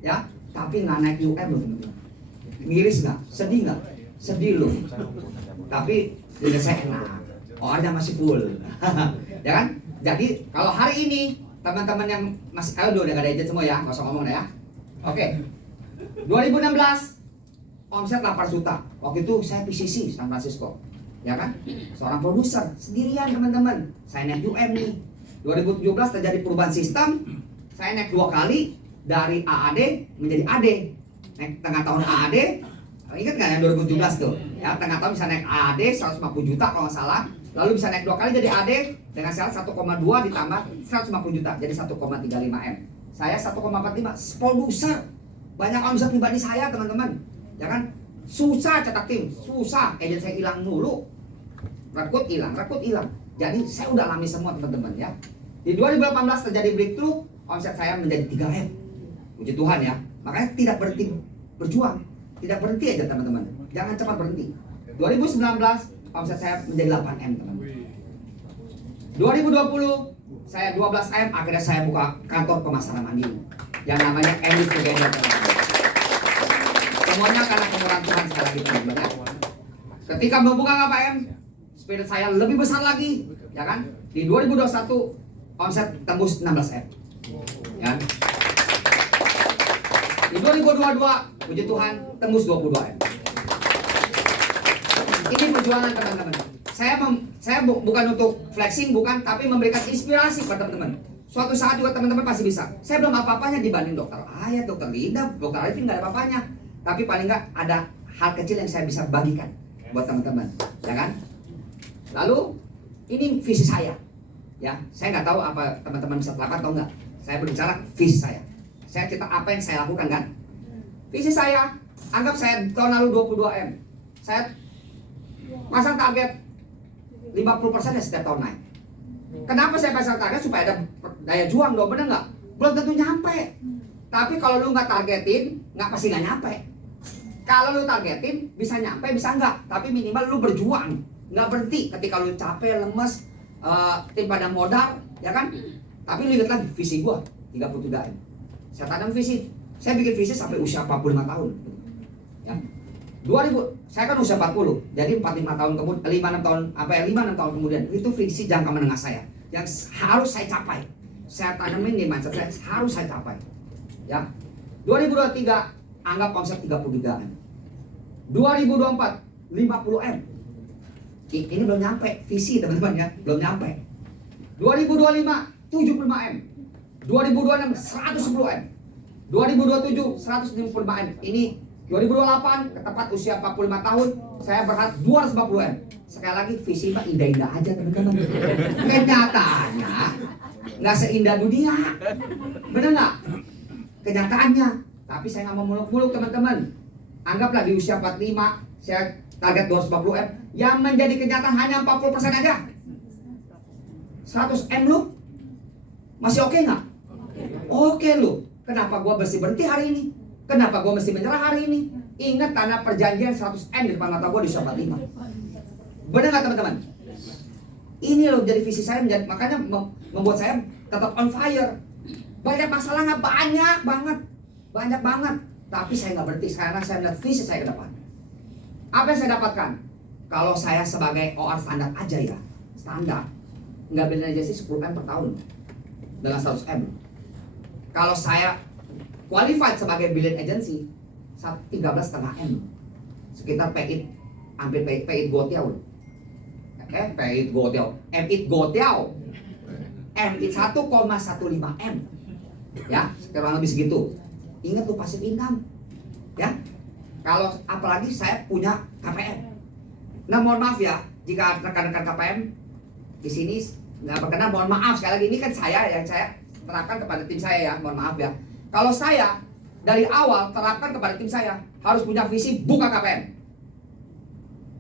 ya, tapi nggak naik UM loh teman-teman. Miris nggak? Sedih nggak? Sedih loh. Tapi lidah saya enak, orangnya masih full, ya kan? Jadi kalau hari ini teman-teman yang masih, udah gak ada agent semua ya, nggak usah ngomong ya. Oke, 2016 omset 8 juta. Waktu itu saya PCC San Francisco, ya kan? Seorang produser sendirian teman-teman. Saya naik UM nih. 2017 terjadi perubahan sistem. Saya naik 2 kali dari AAD menjadi AD. Naik tengah tahun AAD. Ingat nggak yang 2017 tuh? Ya, tengah tahun bisa naik AAD 150 juta kalau nggak salah. Lalu bisa naik 2 kali jadi AD dengan syarat 1,2 ditambah 150 juta jadi 1,35 M. Saya 1,45 produser. Banyak omset pribadi saya teman-teman. Ya kan? Susah cetak tim, susah. Agent saya hilang mulu. Rekrut hilang. Jadi saya udah alami semua teman-teman ya. Di 2018 terjadi breakthrough, omset saya menjadi 3M. Puji Tuhan ya. Makanya tidak berhenti berjuang. Tidak berhenti aja teman-teman. Jangan cepat berhenti. 2019 omset saya menjadi 8M teman-teman. 2020 saya 12M, akhirnya saya buka kantor pemasaran mandiri yang namanya Elis Together. Semuanya karena kemurahan Tuhan sekali lagi teman-teman ya. Ketika membuka KPM, spirit saya lebih besar lagi, ya kan? Di 2021 omset tembus 16M. Ya. Di 2022 puji Tuhan tembus 22M. Ini perjuangan teman-teman. Saya bukan untuk flexing, bukan, tapi memberikan inspirasi kepada teman-teman. Suatu saat juga teman-teman pasti bisa. Saya belum apa-apanya dibanding dokter Ayat, dokter Linda, dokter Arifin, nggak ada apa-apanya. Tapi paling nggak ada hal kecil yang saya bisa bagikan buat teman-teman, ya kan? Lalu ini visi saya, ya. Saya nggak tahu apa teman-teman bisa terapkan atau enggak. Saya berbicara visi saya. Saya cerita apa yang saya lakukan kan. Visi saya, anggap saya tahun lalu 22M. Saya pasang target 50% ya setiap tahun naik. Kenapa saya pasang target? Supaya ada daya juang dong, bener nggak? Belum tentu nyampe. Tapi kalau lu nggak targetin, nggak pasti nggak nyampe. Kalau lu targetin, bisa nyampe, bisa enggak. Tapi minimal lu berjuang, nggak berhenti. Ketika lu capek, lemes, tim pada modal, ya kan? Tapi lu lihat lagi visi gua 33M. Saya tanam visi. Saya bikin visi sampai usia 45 tahun. Ya. 2000, saya kan usia 40, jadi 45 tahun kemudian, 5-6 tahun, 5-6 tahun kemudian, itu visi jangka menengah saya yang harus saya capai. Saya tanamin di mindset saya, harus saya capai. Ya. 2023 anggap konsep 33M. 2024 50M. Ini belum nyampe visi teman-teman ya, belum nyampe. 2025 75M. 2026 110M. 2027 155M. Ini 2028 ke tepat usia 45 tahun saya berharap 250M. Sekali lagi visi mah indah-indah aja teman-teman. Kenyataannya nggak seindah dunia, bener nggak? Kenyataannya. Tapi saya nggak mau muluk-muluk teman-teman. Anggaplah di usia 45 saya target 250M. Yang menjadi kenyataan hanya 40% aja. 100M lu masih oke nggak? Oke lu. Kenapa gua mesti berhenti hari ini? Kenapa gua mesti menyerah hari ini? Ingat tanah perjanjian 100M di depan mata gua di usia 45. Benar nggak teman-teman? Ini loh jadi visi saya, makanya membuat saya tetap on fire. Banyak masalah nggak? Banyak banget. Tapi saya nggak berhenti karena saya melihat visi saya ke depan. Apa yang saya dapatkan? Kalau saya sebagai OR standar aja ya, standar nggak beli aja sih 10M per tahun dengan 100M. Kalau saya qualified sebagai billion agency 13,5M, sekitar paid gotiao. Paid gotiao, MIT gotiao, MIT 1,15M, ya kurang lebih segitu. Ingat tuh passive income, ya. Kalau apalagi saya punya KPM. Nah mohon maaf ya, jika rekan-rekan KPM di sini nggak berkenan, mohon maaf sekali lagi. Ini kan saya yang saya terapkan kepada tim saya ya, mohon maaf ya. Kalau saya dari awal terapkan kepada tim saya, harus punya visi buka KPM.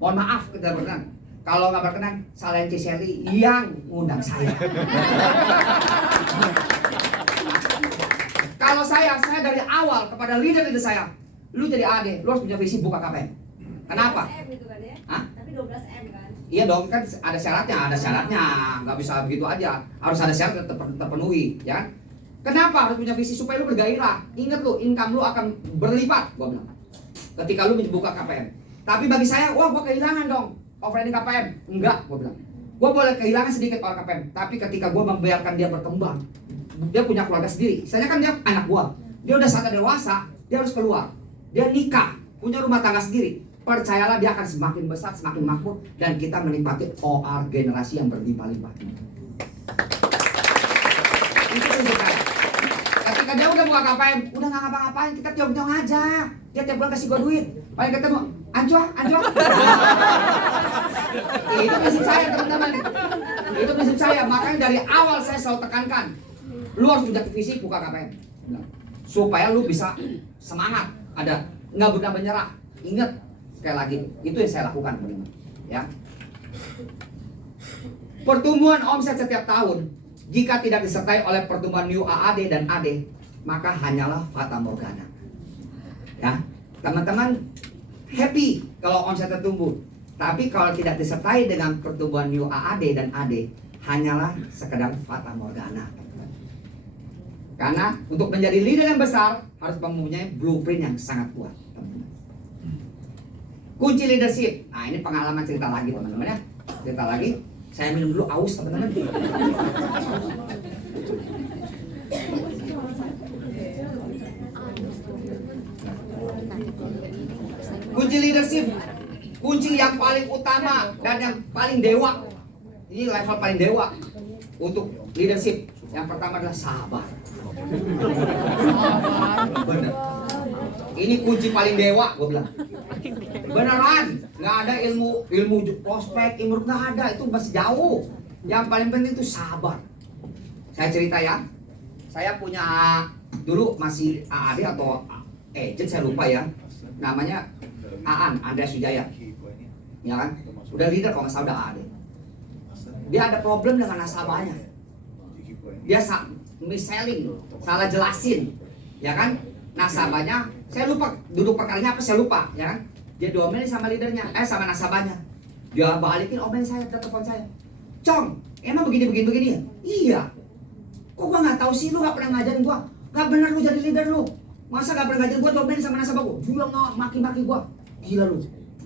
Mohon maaf kita berkenan, kalau nggak berkenan, salahin Ciseli yang ngundang saya. Kalau saya dari awal kepada leader saya, lu jadi AD, lu harus punya visi buka KPM. Kenapa? 12M gitu kan ya? Hah? Tapi 12M kan? Iya dong, kan ada syaratnya, nggak bisa begitu aja, harus ada syarat terpenuhi, ya. Kenapa harus punya visi? Supaya lu bergairah. Ingat lu, income lu akan berlipat, gua bilang. Ketika lu buka KPM. Tapi bagi saya, wah gua kehilangan dong overhead KPM. Enggak, gua bilang. Gua boleh kehilangan sedikit over KPM, tapi ketika gua membiarkan dia berkembang, dia punya keluarga sendiri. Misalnya kan dia anak gua, dia udah sangat dewasa, dia harus keluar, dia nikah, punya rumah tangga sendiri. Percayalah dia akan semakin besar, semakin makmur, dan kita menikmati OR generasi yang berlimpah-limpah. Itu tunjukkan. Ketika dia udah buka KPM, udah nggak ngapa-ngapain, kita tiong-tiong aja. Dia tiap bulan kasih gua duit. Paling ketemu, anjwa. Itu prinsip saya, teman-teman. Itu prinsip saya. Makanya dari awal saya selalu tekankan, lu harus punya visi buka KPM. Supaya lu bisa semangat, ada nggak mudah menyerah. Ingat sekali lagi, itu yang saya lakukan, teman-teman. Ya. Pertumbuhan omset setiap tahun, jika tidak disertai oleh pertumbuhan new AAD dan AD, maka hanyalah fata morgana. Ya, teman-teman happy kalau omsetnya tumbuh. Tapi kalau tidak disertai dengan pertumbuhan new AAD dan AD, hanyalah sekedar fata morgana. Karena untuk menjadi leader yang besar harus mempunyai blueprint yang sangat kuat, teman-teman. Kunci leadership. Nah, ini pengalaman cerita lagi, teman-teman ya. Cerita lagi. Saya minum dulu, aus, teman-teman. Kunci leadership, kunci yang paling utama dan yang paling dewa. Ini level paling dewa untuk leadership. Yang pertama adalah sabar. Bener. Ini kunci paling dewa, gue bilang. Beneran, nggak ada ilmu prospek, ilmu nggak ada, itu masih jauh. Yang paling penting itu sabar. Saya cerita ya, saya punya dulu masih AAD atau agent saya lupa ya, namanya Andreas Wijaya, ya kan? Udah leader kalau nggak salah udah AAD. Dia ada problem dengan nasabahnya. Dia mis-selling, salah jelasin, ya kan? Nasabahnya, saya lupa duduk perkaranya apa, saya lupa, ya kan? Dia diomelin sama leadernya, sama nasabahnya. Dia balikin omelin saya, telepon saya. Cong, emang begini ya? Iya. Kok gua nggak tahu sih, lu nggak pernah ngajarin gua? Nggak benar lu jadi leader lu. Masa nggak pernah ngajarin gua diomelin sama nasabah gua? Dia nggak maki-maki gua. Gila lu.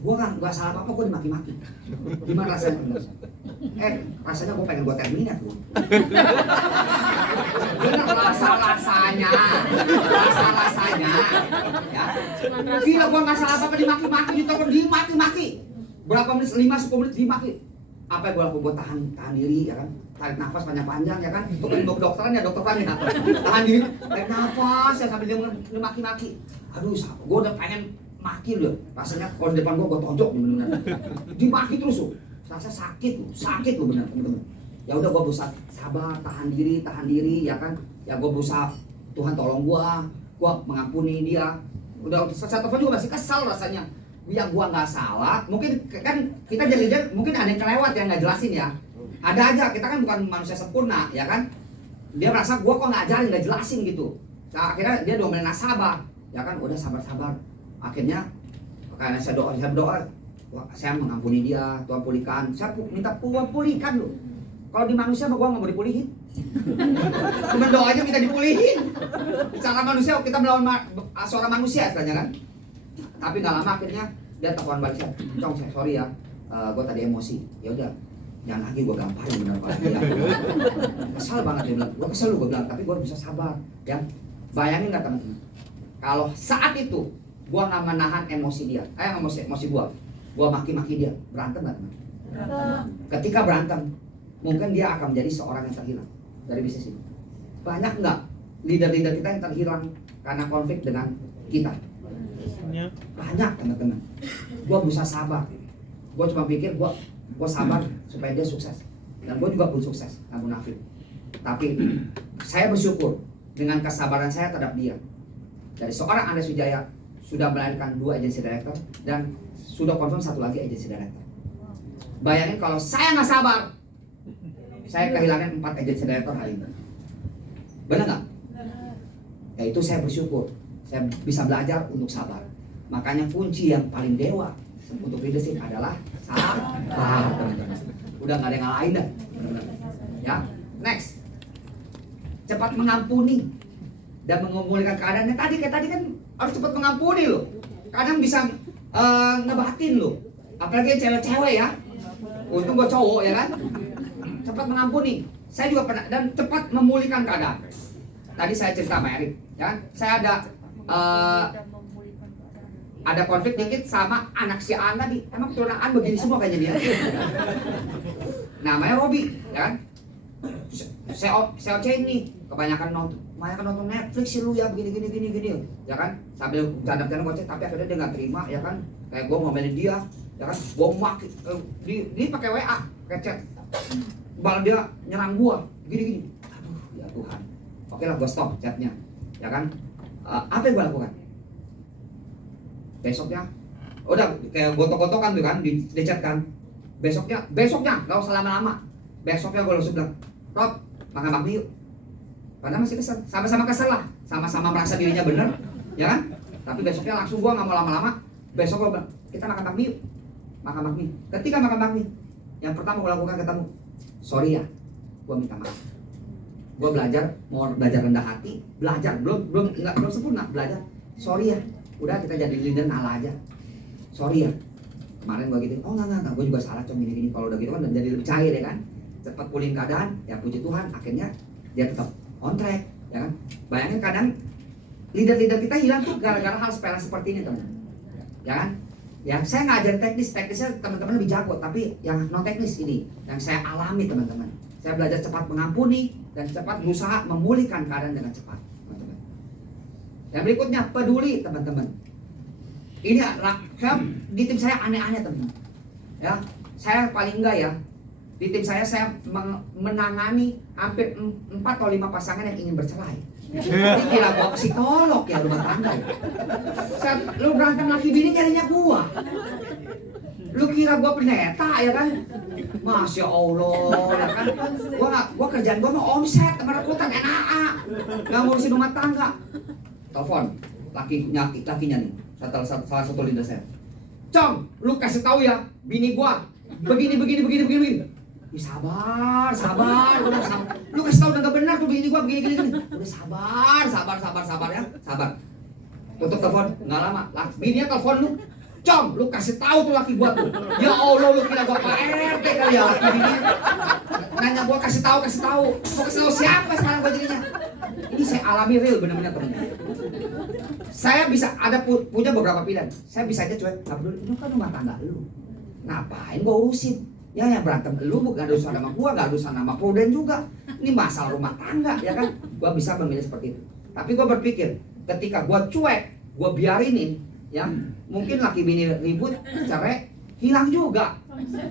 Gua nggak salah apa-apa, gua dimaki-maki. Gimana rasanya? Rasanya gua pengen gua terminat lu. Bener rasa-rasanya, ya. Gila, gua nggak salah apa-apa dimaki-maki, dimaki-maki. Berapa menit? 5-10 menit dimaki. Apa yang gua lakukan? Gua tahan diri, ya kan? Tarik nafas panjang-panjang, ya kan? Itu kan dokteran ya, dokter Fani. Tahan diri, tarik nafas, ya sambil dia maki-maki. Aduh, gua udah pengen maki loh. Rasanya kalau di depan gua tonjok bener-bener. Dimaki terus tuh. Rasa sakit loh bener, teman-teman. Ya udah gua berusaha sabar, tahan diri, ya kan? Ya gua berusaha, Tuhan tolong gua mengampuni dia. Udah saya telepon juga masih kesal rasanya. Ya gua nggak salah, mungkin kan kita jadi leader, mungkin ada yang kelewat yang nggak jelasin ya. Ada aja, kita kan bukan manusia sempurna, ya kan? Dia merasa gua kok ngajarin, nggak jelasin gitu. Nah, akhirnya dia domelin nasabah, ya kan? Udah sabar. Akhirnya karena saya berdoa, wah, saya mengampuni dia, Tuhan pulihkan. Saya minta Tuhan pulihkan loh. Kalau di manusia mah gua nggak mau dipulihin. Cuma doanya minta dipulihin. Cara manusia kita melawan suara manusia istilahnya kan. Tapi nggak lama akhirnya dia telepon balik saya, Cong, saya sorry ya, gua tadi emosi. Ya udah, jangan lagi gua gamparin bener banget. Ya. Kesal banget dia bilang, gua kesel lu, gua bilang, tapi gua bisa sabar. Ya, bayangin nggak teman-teman? Kalau saat itu gua nggak menahan emosi dia, emosi gua maki-maki dia, berantem nggak teman? Ketika berantem, mungkin dia akan menjadi seorang yang terhilang dari bisnis ini. Banyak nggak leader-leader kita yang terhilang karena konflik dengan kita? Banyak, teman-teman. Gua berusaha sabar. Gua cuma pikir gua sabar supaya dia sukses. Dan gua juga pun sukses, nggak munafik. Tapi saya bersyukur dengan kesabaran saya terhadap dia. dari seorang Andreas Wijaya sudah melahirkan 2 agency director dan sudah confirm 1 lagi agency director. Bayangin kalau saya nggak sabar, saya kehilangan 4 agency director hari ini. Benar nggak? Ya itu saya bersyukur, saya bisa belajar untuk sabar. Makanya kunci yang paling dewa untuk leadership adalah sabar, teman-teman. Udah nggak ada yang lain dah, benar-benar. Ya, next. Cepat mengampuni dan memulihkan keadaannya. Kayak tadi kan harus cepat mengampuni loh. Kadang bisa ngebatin loh. Apalagi cewek-cewek ya. Untung gue cowok ya kan. Cepat mengampuni. Saya juga pernah, dan cepat memulihkan keadaan. Tadi saya cerita sama Erik, ya kan? Saya ada konflik dikit sama anak si An tadi. Emang keturunan An begini semua kayaknya dia. Namanya Robi, ya kan? Saya ocehin nih, kebanyakan nonton Netflix sih lu ya, begini, ya kan? Sambil bercanda-bercanda goceh, tapi akhirnya dia nggak terima, ya kan? Kayak gue ngomelin dia, ya kan? Gue maki, dia pakai WA, pakai chat, balas dia nyerang gue, gini. Aduh, ya Tuhan. Oke lah, gue stop chatnya, ya kan? Apa yang gue lakukan? Besoknya, udah kayak gotok-gotokan tuh kan, di chat kan. Besoknya, gak usah lama-lama. Besoknya gue langsung bilang, Rob, makan bakmi yuk. Padahal masih kesel, sama-sama kesel lah, sama-sama merasa dirinya bener, ya kan? Tapi besoknya langsung gue nggak mau lama-lama. Besok gue bilang, kita makan bakmi yuk. Makan bakmi. Ketika makan bakmi, yang pertama gue lakukan ketemu, sorry ya, gue minta maaf. Gue mau belajar rendah hati, belum sempurna, belajar. Sorry ya, udah kita jadi leader ngalah aja. Sorry ya, kemarin gue gitu. Oh enggak, gue juga salah gini. Kalau udah gitu kan jadi lebih cair ya kan. Cepat pulihin keadaan, ya puji Tuhan, akhirnya dia tetap on track, ya kan. Bayangin kadang leader-leader kita hilang tuh gara-gara hal sepele seperti ini, teman. Ya kan? Ya, saya ngajarin teknisnya teman-teman lebih jago, tapi yang non teknis ini yang saya alami, teman-teman. Saya belajar cepat mengampuni dan cepat berusaha memulihkan keadaan dengan cepat, teman-teman. Yang berikutnya, peduli, teman-teman. Ini di tim saya aneh-aneh, teman-teman. Ya, saya paling enggak ya. Di tim saya menangani hampir 4 atau 5 pasangan yang ingin bercerai. Ini kira gua psikolog ya rumah tangga ya. Lu berantem laki bini nyarinya gua. Lu kira gua pendeta ya kan? Masya Allah ya kan? Gua kerjaan gua mau omset sama rekrutan NAA. Gak ngurusin rumah tangga. Telepon lakinya nih. Salah satu leader saya. Cong, lu kasih tahu ya bini gua begini. Sabar. Lu kasih tau udah gak benar tuh begini. Udah sabar ya. Sabar. Tutup telepon, nggak lama. Bininya telepon lu. Cong, lu kasih tahu tuh laki gua tuh. Ya Allah, lu kira gua Pak RT kali ya laki bini. Nanya gua kasih tahu. Mau kasih tahu siapa sekarang gua jadinya? Ini saya alami real benar-benar, teman-teman. Saya bisa punya beberapa pilihan. Saya bisa aja cuek, nggak peduli. Itu kan rumah tangga lu. Ngapain gua urusin? Ya yang berantem lu gak ada urusan sama gua, gak ada urusan sama Pruden juga. Ini masalah rumah tangga, ya kan? Gua bisa memilih seperti itu. Tapi gua berpikir, ketika gua cuek, gua biarinin, ya mungkin laki bini ribut, cerai, hilang juga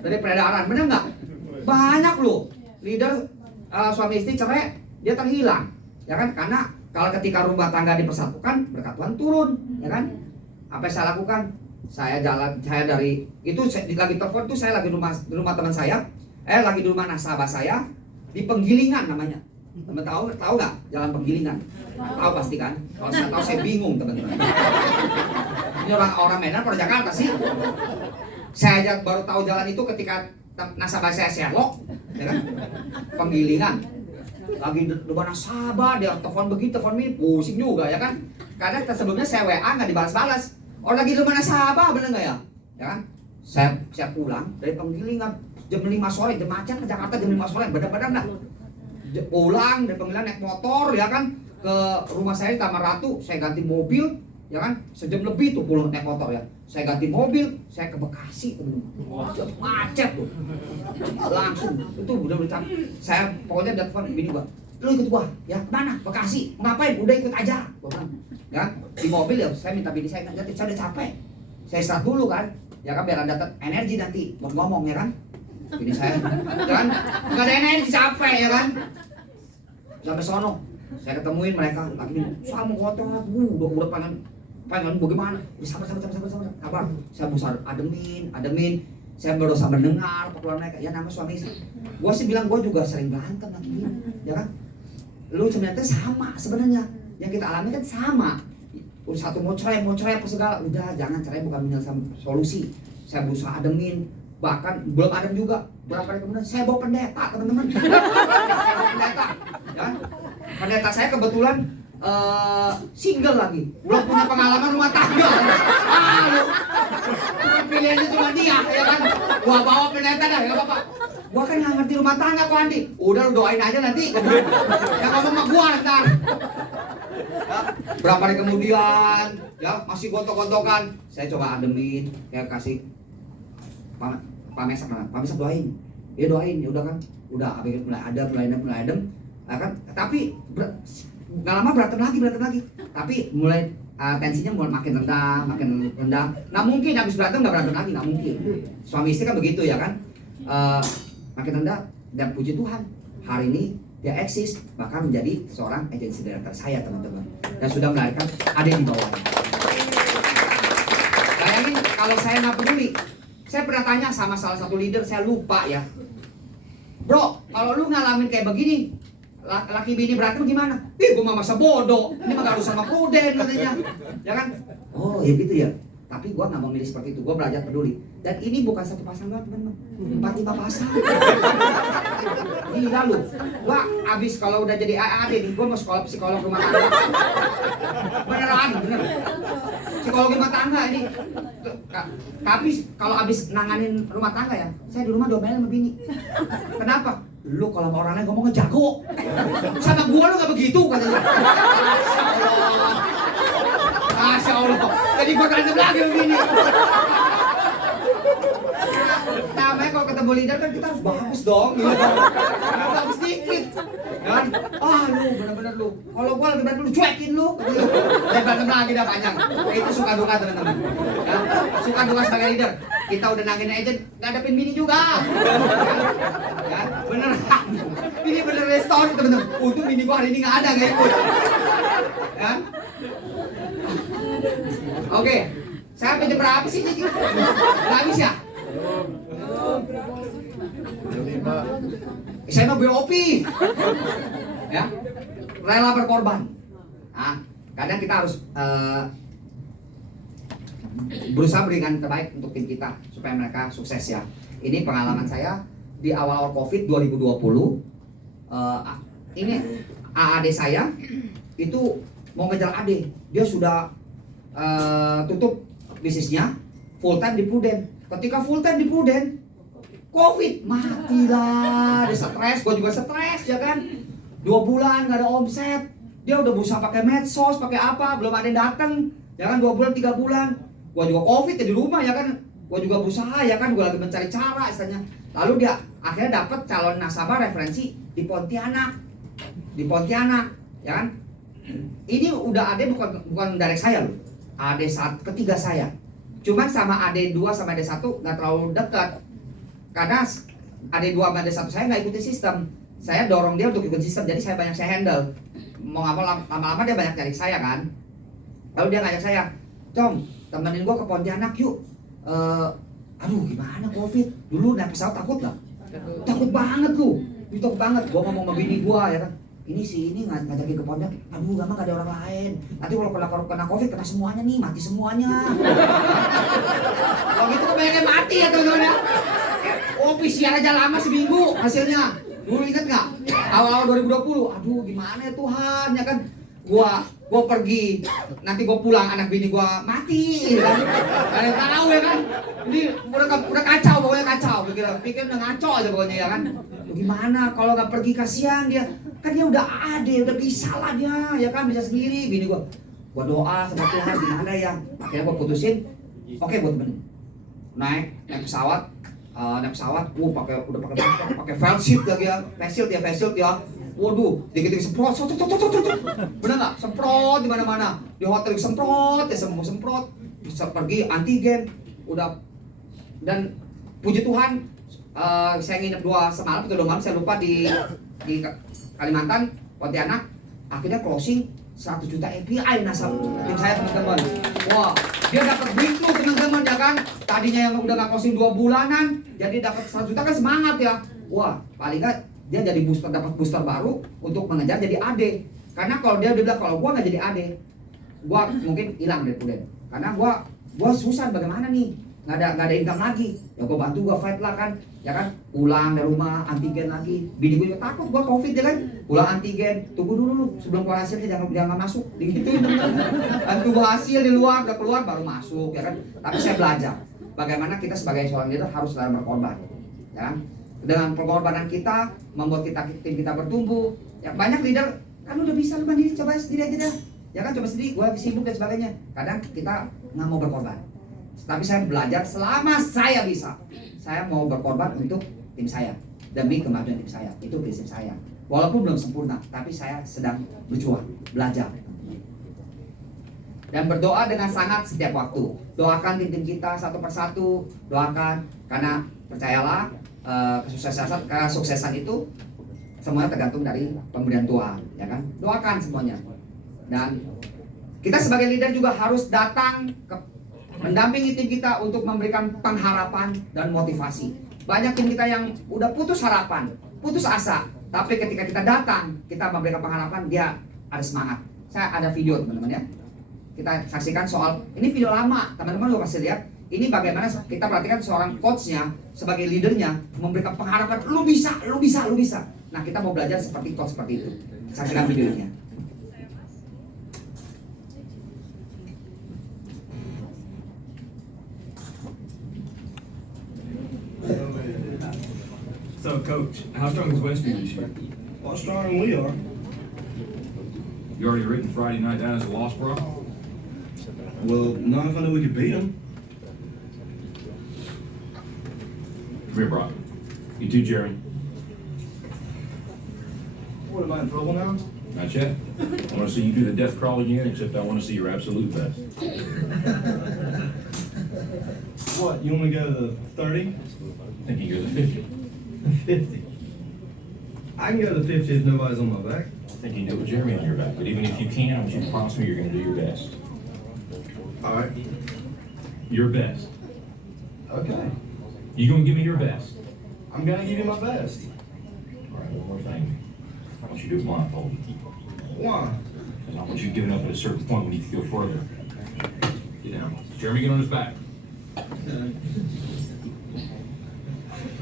dari peredaran, bener nggak? Banyak loh leader suami istri cerai, dia terhilang, ya kan? Karena kalau ketika rumah tangga dipersatukan, berkat Tuhan turun, ya kan? Apa yang saya lakukan? Saya dari itu lagi telepon tuh, saya lagi di rumah teman saya, lagi di rumah nasabah saya di Penggilingan namanya. Teman tahu nggak jalan Penggilingan? Tahu pasti kan? Kalau saya tahu saya bingung, teman-teman. Ini orang Medan atau Jakarta sih? Saya aja baru tahu jalan itu ketika nasabah saya Sherlock, ya kan? Penggilingan. Lagi di rumah nasabah, dia telepon begitu, telepon ini, pusing juga ya kan? Karena sebelumnya saya WA nggak dibalas-balas. Orang lagi di rumah nasabah, bener nggak ya? Ya kan? Saya pulang dari Penggilingan jam 5 sore, jam macet ke Jakarta jam 5 sore, bener-bener dah. Pulang dari Penggilingan naik motor, ya kan? Ke rumah saya di Taman Ratu, saya ganti mobil, ya kan? Sejam lebih tuh pulang naik motor ya. Saya ganti mobil, saya ke Bekasi, teman-teman. Macet tuh. Langsung itu udah saya pokoknya telepon bini gua. Lu ikut gua, ya mana? Bekasi. Ngapain? Udah ikut aja. Gua bilang, ya di mobil ya, saya minta bini saya udah capek. Saya istirahat dulu kan. Ya kan biar ada energi nanti buat ngomong ya kan. Bini saya, kan? Enggak ada energi, capek ya kan. Sampai sono. Saya ketemuin mereka lagi sama kotor, udah pengen bagaimana? Sabar. Saya berusaha ademin. Saya berusaha mendengar perkeluaran mereka. Ya nama suami istri. Gua sih bilang gua juga sering berantem lagi, ya kan? Lu sebenarnya sama sebenarnya. Yang kita alami kan sama. Udah satu mau cerai apa segala. Udah jangan cerai bukan menyelesaikan solusi. Saya berusaha ademin. Bahkan belum adem juga. Berapa hari kemudian saya bawa pendeta teman-teman. Saya bawa pendeta, ya. Pendeta saya kebetulan single lagi, belum punya pengalaman rumah tangga. Lu pilihannya cuma dia, ya kan? Gua bawa pendeta dah, ya Bapak. Gua kan nggak ngerti rumah tangga kok Andi. Udah lu doain aja nanti. Ya ngomong sama gua ntar. Ya, berapa hari kemudian, ya masih gontok-gontokan. Saya coba ademin, kayak kasih Pak Mesak doain. Dia doain, ya udah kan. Udah habis mulai adem. Nah, kan? Tapi nggak lama berantem lagi. Tapi mulai tensinya mulai makin rendah. Nah mungkin habis berantem nggak berantem lagi, nggak mungkin. Suami istri kan begitu ya kan. Makin rendah dan puji Tuhan hari ini dia eksis bahkan menjadi seorang agensi director saya teman-teman dan sudah melahirkan adik di bawahnya. Bayangin kalau saya nggak peduli. Saya pernah tanya sama salah satu leader, saya lupa ya. Bro, kalau lu ngalamin kayak begini, laki bini berantem gimana? Ih, gua mah masa bodoh. Ini mah gak harus sama pruden katanya. Ya kan? Oh, ya gitu ya. Tapi gua nggak mau milih seperti itu. Gua belajar peduli. Dan ini bukan satu pasang doang, teman-teman. 4-5 pasang. Gila lu. Gua abis kalau udah jadi AAD nih, gua mau sekolah psikolog rumah tangga. Bener. Psikologi rumah tangga ini. Tapi kalau abis nanganin rumah tangga ya, saya di rumah diomelin sama bini. Kenapa? Lu kalau sama orang lain ngomongnya jago. Sama gua lu gak begitu katanya. Masya Allah. Jadi gua berantem lagi begini. Namanya kalau ketemu leader kan kita harus bagus dong gitu. Bagus dikit. Kan? Lu bener-bener lu. Kalau gua lagi berantem lu cuekin lu. Dan berantem lagi dah panjang. Itu suka duka teman-teman. Ya? Suka duka sebagai leader. Kita udah nangin agent, ngadepin bini juga. Ya, beneran. Ini bener restoran teman-teman. Untung bini gua hari ini nggak ada, nggak ikut. Ya? Oke, saya pinjam berapa sih? Nggak habis ya? Saya mau BOP. Ya, rela berkorban. Nah, kadang kita harus berusaha berikan terbaik untuk tim kita supaya mereka sukses ya. Ini pengalaman saya di awal Covid 2020. Ini AAD saya itu mau ngejar AD. Dia sudah tutup bisnisnya full time di Pruden. Ketika full time di Pruden, Covid matilah. Dia stres, gue juga stres ya kan. 2 bulan gak ada omset. Dia udah berusaha pakai medsos, pakai apa, belum ada yang datang. Ya kan 2 bulan, 3 bulan. Gua juga Covid ya di rumah ya kan. Gua juga berusaha ya kan, gua lagi mencari cara istilahnya. Lalu dia akhirnya dapat calon nasabah referensi di Pontianak. Ya kan? Ini udah ada bukan direct saya loh. AD saat ketiga saya. Cuman sama AD2 sama AD1 nggak terlalu dekat. Karena AD2 sama AD1 saya nggak ikuti sistem. Saya dorong dia untuk ikut sistem, jadi saya handle. Mau ngapa lama-lama dia banyak cari saya kan. Lalu dia ngajak saya, "Cong, temenin gua ke Pontianak yuk." Aduh gimana Covid? Dulu naik pesawat takut gak? Takut banget lu. Takut banget. Gua ngomong sama bini gua ya kan. Ini ngajakin ke Pontianak. Aduh gampang gak ada orang lain. Nanti kalau kena Covid kena semuanya nih, mati semuanya. Kalau gitu kebanyakan mati ya teman-teman ya. Oh PCR aja lama seminggu hasilnya. Dulu inget gak? Awal-awal 2020. Aduh gimana ya Tuhan ya kan. Gua pergi, nanti gua pulang anak bini gua mati, kan? Kalian tahu ya kan? Ini udah kacau, pokoknya kacau. Pikir udah ngaco aja pokoknya ya kan? Gimana kalau nggak pergi kasihan dia? Kan dia udah ada, udah bisa lah dia, ya kan bisa sendiri. Bini gua doa sama Tuhan gimana ya? Akhirnya gua putusin, oke buat temen. Naik pesawat, udah pakai face shield lagi ya, face shield ya. Waduh, dikit-dikit semprot, bener nggak? Semprot di mana-mana, di hotel semprot, ya semprot, bisa pergi antigen, udah. Dan puji Tuhan, saya nginep 2 malam, saya lupa di Kalimantan, Pontianak, Akhirnya closing 100 juta API nasab tim saya teman-teman. Wah, dia dapat breakthrough teman-teman ya kan. Tadinya yang udah nggak closing 2 bulanan, jadi dapat 100 juta kan semangat ya. Wah, paling nggak dia jadi booster, dapat booster baru untuk mengejar jadi AD. Karena kalau dia bilang kalau gua nggak jadi AD, gua mungkin hilang dari Puden. Karena gua susah bagaimana nih, nggak ada income lagi. Ya gua bantu, gua fight lah kan, ya kan. Pulang dari rumah antigen lagi. Bini gue juga takut gua COVID ya kan. Pulang antigen, tunggu dulu sebelum keluar hasilnya jangan masuk. Digituin tunggu hasil di luar, udah keluar baru masuk ya kan. Tapi saya belajar bagaimana kita sebagai seorang leader harus selalu berkorban, ya kan. Dengan pengorbanan kita membuat tim kita bertumbuh. Ya banyak leader kan udah bisa lu mandiri, coba sendiri aja dah. Ya kan coba sendiri, gue sibuk dan sebagainya. Kadang kita nggak mau berkorban. Tapi saya belajar selama saya bisa, saya mau berkorban untuk tim saya demi kemajuan tim saya. Itu prinsip saya. Walaupun belum sempurna, tapi saya sedang berjuang, belajar. Dan berdoa dengan sangat setiap waktu. Doakan tim kita satu persatu, doakan karena percayalah kesuksesan itu semuanya tergantung dari pemberian Tuhan, ya kan? Doakan semuanya. Dan kita sebagai leader juga harus datang mendampingi tim kita untuk memberikan pengharapan dan motivasi. Banyak tim kita yang udah putus harapan, putus asa, tapi ketika kita datang, kita memberikan pengharapan, dia ada semangat. Saya ada video teman-teman ya. Kita saksikan soal, ini video lama, teman-teman lu pasti lihat. Ini bagaimana kita perhatikan seorang coachnya sebagai leadernya memberikan pengharapan, lu bisa. Nah kita mau belajar seperti coach seperti itu. Saksikan videonya. So, Coach, how strong is Westview this year? Well, stronger than we are. You already written Friday night down as a loss, bro? Well, not if I knew we could beat them. Come here, Brock. You too, Jeremy. What, am I in trouble now? Not yet. I want to see you do the death crawl again, except I want to see your absolute best. What, you want me to go to the 30? I think you go to 50. 50. I can go to 50 if nobody's on my back. I think you can do it with Jeremy on your back. But even if you can, I want you to promise me you're going to do your best. All right. Your best. Okay. You going to give me your best? I'm gonna give you my best. All right, one more thing. I want you to do it blindfolded. Why? Because I want you giving up at a certain point when you can go further. Get down. Jeremy, get on his back.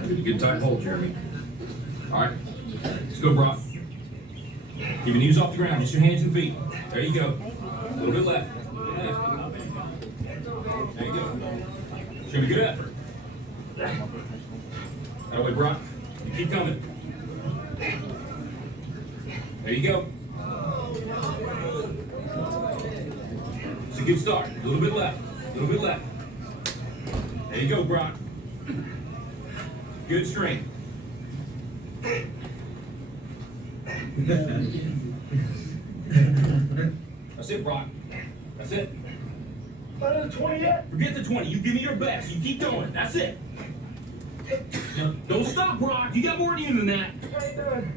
Get a good tight hold, Jeremy. All right, let's go, Brock. Keep your knees off the ground, just your hands and feet. There you go. A little bit left. There you go. Show me good effort. That way, Brock. You keep coming. There you go. It's a good start. A little bit left. A little bit left. There you go, Brock. Good strength. That's it, Brock. That's it. Not at 20 yet? Forget the 20. You give me your best. You keep going. That's it. Now, don't stop, Brock. You got more in you than that. I ain't doing.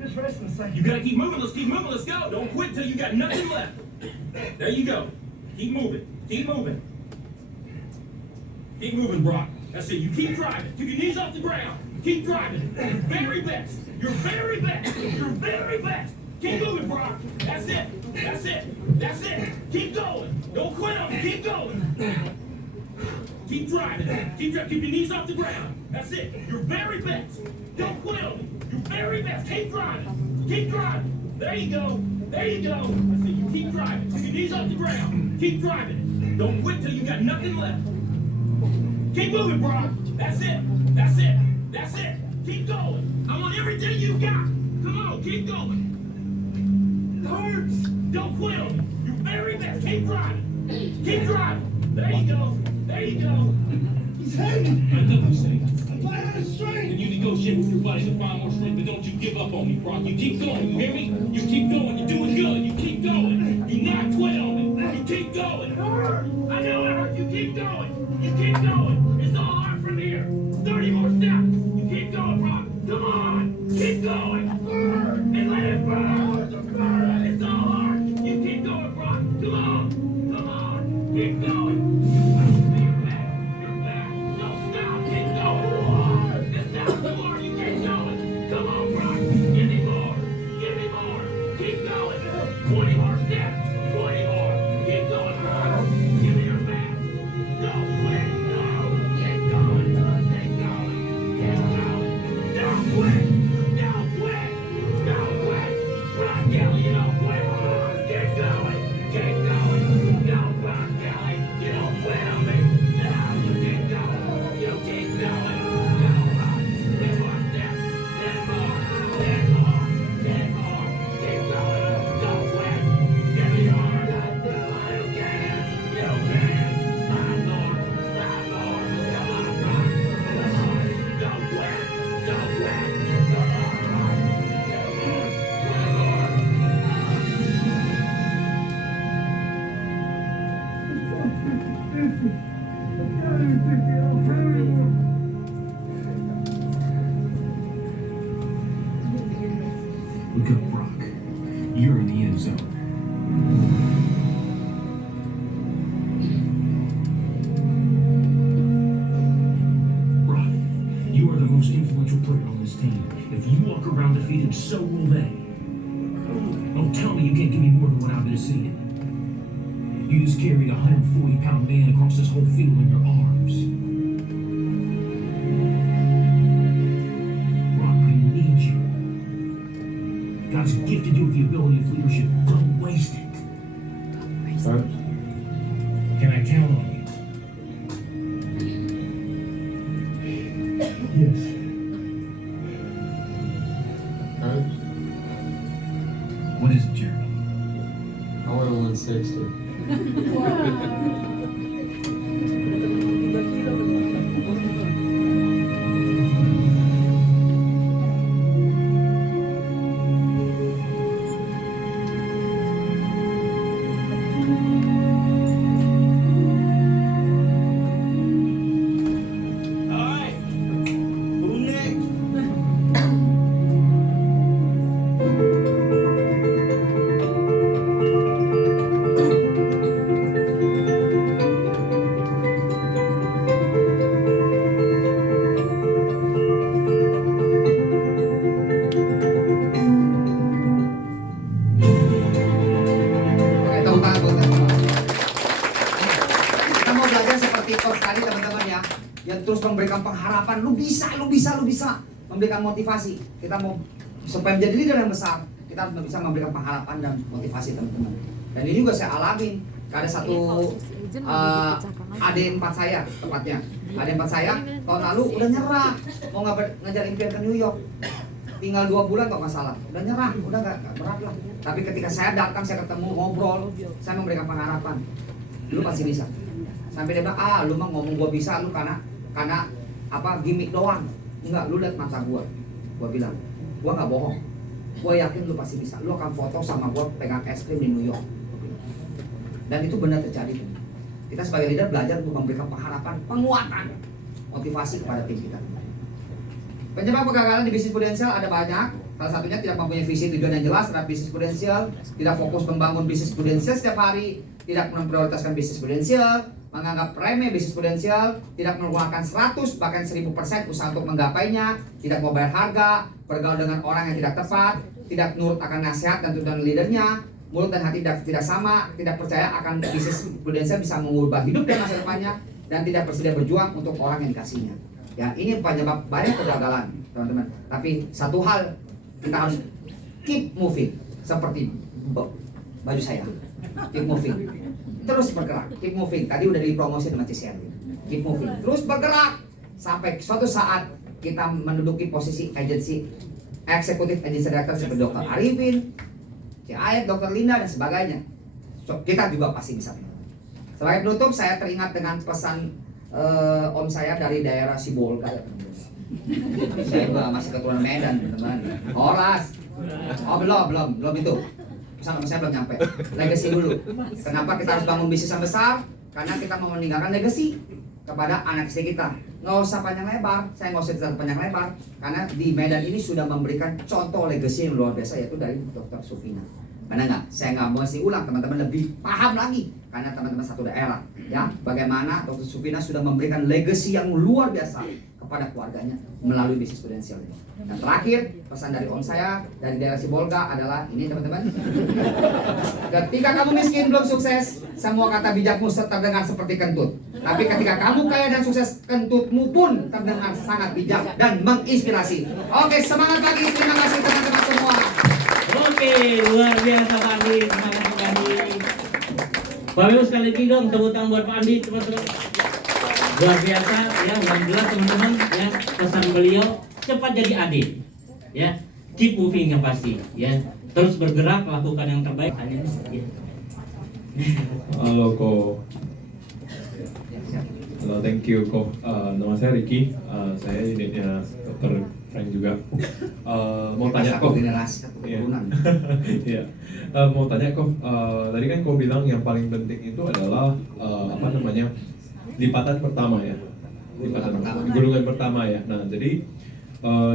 Just resting a second. You gotta keep moving. Let's keep moving. Let's go. Don't quit till you got nothing left. There you go. Keep moving. Keep moving. Keep moving, Brock. That's it. You keep driving. Keep your knees off the ground. Keep driving. Your very best. Your very best. Your very best. Keep moving, Brock. That's it. That's it. That's it. Keep going. Don't quit on me. Keep going. Keep driving. Keep driving. Keep your knees off the ground. That's it. Your very best. Don't quit on me. Your very best. Keep driving. Keep driving. There you go. There you go. That's it. You keep driving. Keep your knees off the ground. Keep driving. Don't quit till you got nothing left. Keep moving, Brock. That's it. That's it. That's it. Keep going. I want everything you got. Come on, keep going. It hurts. Don't quit on me. Your very best. Keep driving. Keep driving. There you go. There you go. He's hanging. I know he's saying. I'm flying out of strength. And you negotiate with your body to find more strength, but don't you give up on me, Brock. You keep going. You hear me? You keep going. You're doing good. You keep going. You not quit on me. You keep going. I know it hurts. You keep going. You keep going. It's all on from here. 30 more steps. You keep going, Brock. Come on. Keep going. And let it burn. It's most influential player on this team. If you walk around defeated, so will they. Don't tell me you can't give me more than what I've been seeing. You just carried a 140-pound man across this whole field in your arms. Brock, I need you. God's gifted you with the ability of leadership. Don't waste it. Can I count on you? Yes. What is it, Jeremy? I want to win 60. Alright. Who next? Oke, tepuk tangan buat teman-teman. Kita mau belajar seperti coach tadi teman-teman ya, yang terus memberikan pengharapan. Lu bisa. Memberikan motivasi. Kita mau supaya menjadi leader yang besar, kita harus bisa memberikan pengharapan dan motivasi teman-teman. Dan ini juga saya alamin. Ada satu adik 4 saya tepatnya. Adik 4 saya tahun lalu udah nyerah mau ngejar impian ke New York. Tinggal 2 bulan kok nggak salah. Udah nyerah, udah nggak berat lah. Tapi ketika saya datang, saya ketemu, ngobrol, saya memberikan pengharapan. Lu pasti bisa. Sampai dia bilang, lu mah ngomong gua bisa, lu karena apa gimmick doang. Enggak, lu lihat mata gua. Gua bilang, gua nggak bohong. Gua yakin lu pasti bisa. Lu akan foto sama gua pegang es krim di New York. Dan itu benar terjadi. Kita sebagai leader belajar untuk memberikan pengharapan, penguatan, motivasi kepada tim kita. Penyebab kegagalan di bisnis prudensial ada banyak. Salah satunya tidak mempunyai visi tujuan yang jelas terhadap bisnis prudensial, tidak fokus membangun bisnis prudensial setiap hari, tidak memprioritaskan bisnis prudensial, menganggap remeh bisnis prudensial, tidak mengeluarkan 100 bahkan 1000% usaha untuk menggapainya, tidak mau bayar harga, bergaul dengan orang yang tidak tepat, tidak nurut akan nasihat dan tuntunan leadernya, mulut dan hati tidak sama, tidak percaya akan bisnis prudensial bisa mengubah hidup dan masa depannya, dan tidak bersedia berjuang untuk orang yang dikasihnya. Ya, ini penyebab banyak kegagalan, teman-teman. Tapi satu hal, kita harus keep moving seperti baju saya. Keep moving. Terus bergerak, keep moving. Tadi udah dipromosi sama Cisel. Keep moving. Terus bergerak sampai suatu saat kita menduduki posisi agensi eksekutif agensi director seperti Dr. Arifin, Ci Ayat, Dr. Linda dan sebagainya. So, kita juga pasti bisa. Sebagai penutup, saya teringat dengan pesan om saya dari daerah Sibolga. Saya masih keturunan Medan, teman-teman. Horas. Oh belum itu. Pesan om saya belum nyampe. Legacy dulu. Kenapa kita harus bangun bisnis yang besar? Karena kita mau meninggalkan legacy kepada anak istri kita. Nggak usah panjang lebar. Saya nggak usah cerita panjang lebar. Karena di Medan ini sudah memberikan contoh legacy yang luar biasa, yaitu dari Dr. Sufina. Karena nggak, saya nggak mau ulang, teman-teman lebih paham lagi karena teman-teman satu daerah, ya bagaimana Dr. Sufina sudah memberikan legacy yang luar biasa kepada keluarganya melalui bisnis prudensial ini. Dan terakhir pesan dari om saya dari daerah Sibolga adalah ini teman-teman. Ketika kamu miskin belum sukses, semua kata bijakmu terdengar seperti kentut. Tapi ketika kamu kaya dan sukses, kentutmu pun terdengar sangat bijak dan menginspirasi. Oke, semangat lagi, terima kasih teman-teman semua. Oke, luar biasa Pak Andi, semangat Pak Andi. Bapak Ibu sekali lagi dong tepuk tangan buat Pak Andi, teman-teman. Luar biasa ya, yang jelas teman-teman ya, pesan beliau cepat jadi adik. Ya, keep moving yang pasti ya. Terus bergerak, lakukan yang terbaik. Ya. Halo Ko. Halo, thank you Ko. Nama saya Ricky. Saya unitnya Dr. Frank juga. Mau tanya Ko. Iya. Iya. Mau tanya Ko. Tadi kan Ko bilang yang paling penting itu adalah lipatan pertama ya. Gulungan pertama ya. Nah, jadi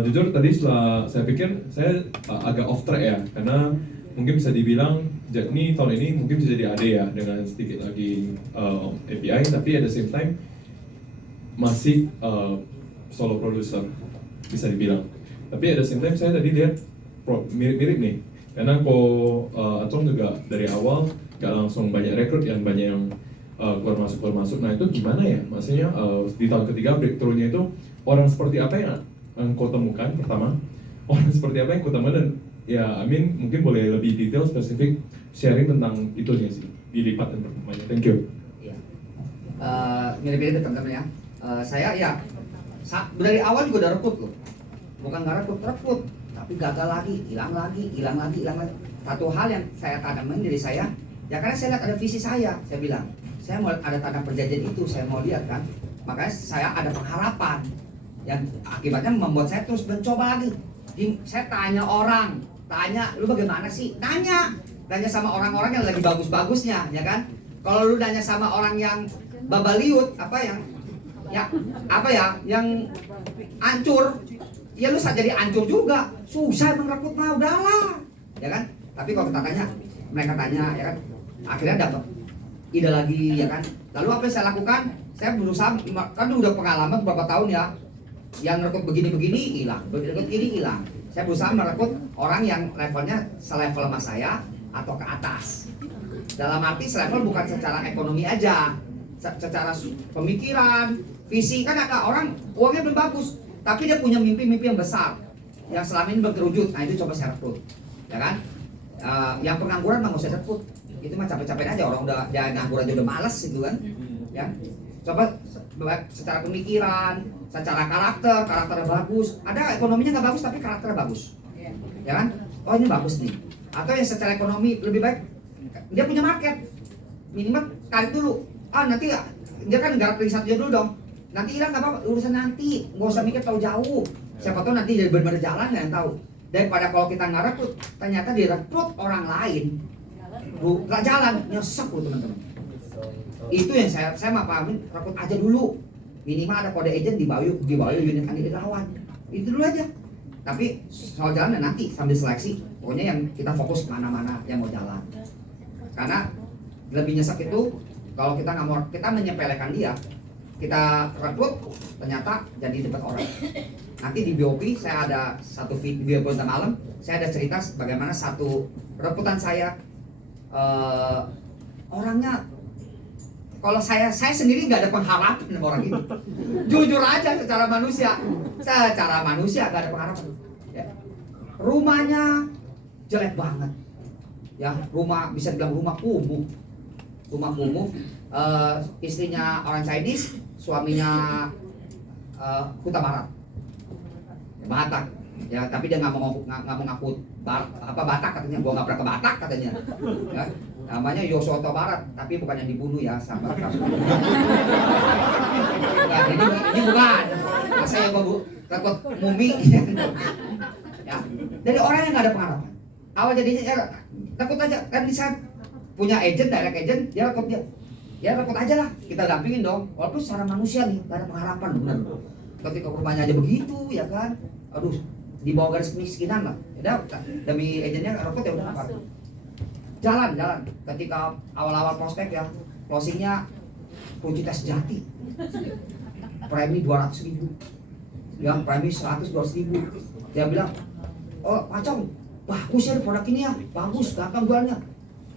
jujur tadi setelah saya pikir saya agak off track ya, karena mungkin bisa dibilang ini tahun ini mungkin bisa jadi AD ya dengan sedikit lagi API, tapi at the same time masih solo producer. bisa dibilang. Tapi ada same time saya tadi lihat mirip-mirip nih, karena Acong juga dari awal gak langsung banyak rekrut, yang banyak yang keluar masuk. Nah itu gimana ya? Maksudnya di tahun ketiga breakthrough-nya itu orang seperti apa yang kau temukan pertama? Orang seperti apa yang kau temukan, dan ya Amin mungkin boleh lebih detail spesifik sharing tentang itunya sih di lipatan pertamanya. Thank you. Iya. Mirip-mirip teman-teman ya. Saya ya dari awal juga udah rekrut loh. Bukan nggak rekrut, tapi gagal lagi, hilang lagi. Satu hal yang saya tanamin diri saya, ya karena saya lihat ada visi saya bilang, saya mau ada tanda perjanjian itu, saya mau lihat kan, makanya saya ada pengharapan, yang akibatnya membuat saya terus mencoba lagi. Saya tanya orang, lu bagaimana sih? Tanya sama orang-orang yang lagi bagus-bagusnya, ya kan? Kalau lu nanya sama orang yang babaliut, yang hancur, ya lu jadi hancur juga. Susah merekrut mah, udahlah, ya kan? Tapi kalau kita tanya, mereka tanya, ya kan? Akhirnya dapat ide lagi, ya kan? Lalu apa yang saya lakukan? Saya berusaha, kan udah pengalaman beberapa tahun ya, yang rekrut begini hilang, rekrut ini hilang. Saya berusaha merekrut orang yang levelnya selevel sama saya atau ke atas. Dalam arti selevel bukan secara ekonomi aja, secara pemikiran, visi. Kan ada orang uangnya belum bagus, tapi dia punya mimpi-mimpi yang besar, yang selama ini berkerujut. Nah itu coba saya rekrut, ya kan? Yang pengangguran mah nggak usah rekrut, itu mah capek-capek aja, orang udah dia nganggur aja udah males gitu kan, ya. Coba secara pemikiran, secara karakternya bagus. Ada ekonominya nggak bagus tapi karakternya bagus, ya kan? Oh ini bagus nih. Atau yang secara ekonomi lebih baik, dia punya market, minimal tarik dulu. Nanti dia kan garap dari satu dulu dong. Nanti hilang nggak apa-apa, urusan nanti, nggak usah mikir tahu jauh. Siapa tahu nanti jadi benar-benar jalan nggak yang tahu. Daripada kalau kita nggak rekrut, ternyata direkrut orang lain, nggak jalan, nyesek loh teman-teman. Itu yang saya mah pahamin, rekrut aja dulu. Minimal ada kode agent di bawah unit kandidat lawan. Itu dulu aja. Tapi soal jalan nanti sambil seleksi, pokoknya yang kita fokus kemana-mana yang mau jalan. Karena lebih nyesek itu kalau kita nggak mau, kita menyepelekan dia, kita rekrut ternyata jadi dapat orang. Nanti di BOP saya ada satu video pada malam, saya ada cerita bagaimana satu rekrutan saya orangnya, kalau saya sendiri nggak ada pengharapan sama orang ini. Jujur aja secara manusia nggak ada pengharapan. Ya. Rumahnya jelek banget, ya rumah bisa dibilang rumah kumuh. Istrinya orang Chinese, suaminya Kuta Barat, Batak. Ya tapi dia nggak mau ngaku Batak katanya, gua nggak pernah ke Batak katanya. Ya. Namanya Yosoto Barat, tapi bukan yang dibunuh ya sama kasus. Nah, ini bukan. Saya takut mumi. Ya. Dari orang yang nggak ada pengharapan. Awal jadinya ya, takut aja kan bisa punya agent, direct agent, dia rekrut dia. Ya rekrut aja lah, kita dampingin dong. Walaupun secara manusia nih, nggak ada pengharapan benar. Ketika rumahnya aja begitu, ya kan. Aduh, di bawah garis kemiskinan lah. Ya demi agentnya rekrut ya udah apa. Jalan. Ketika awal-awal prospek ya, closingnya kunci tes jati. Premi 200.000. Ya, premi 100-200.000. Dia bilang, "Oh, Acong, bagus ya produk ini ya. Bagus, gampang jualnya."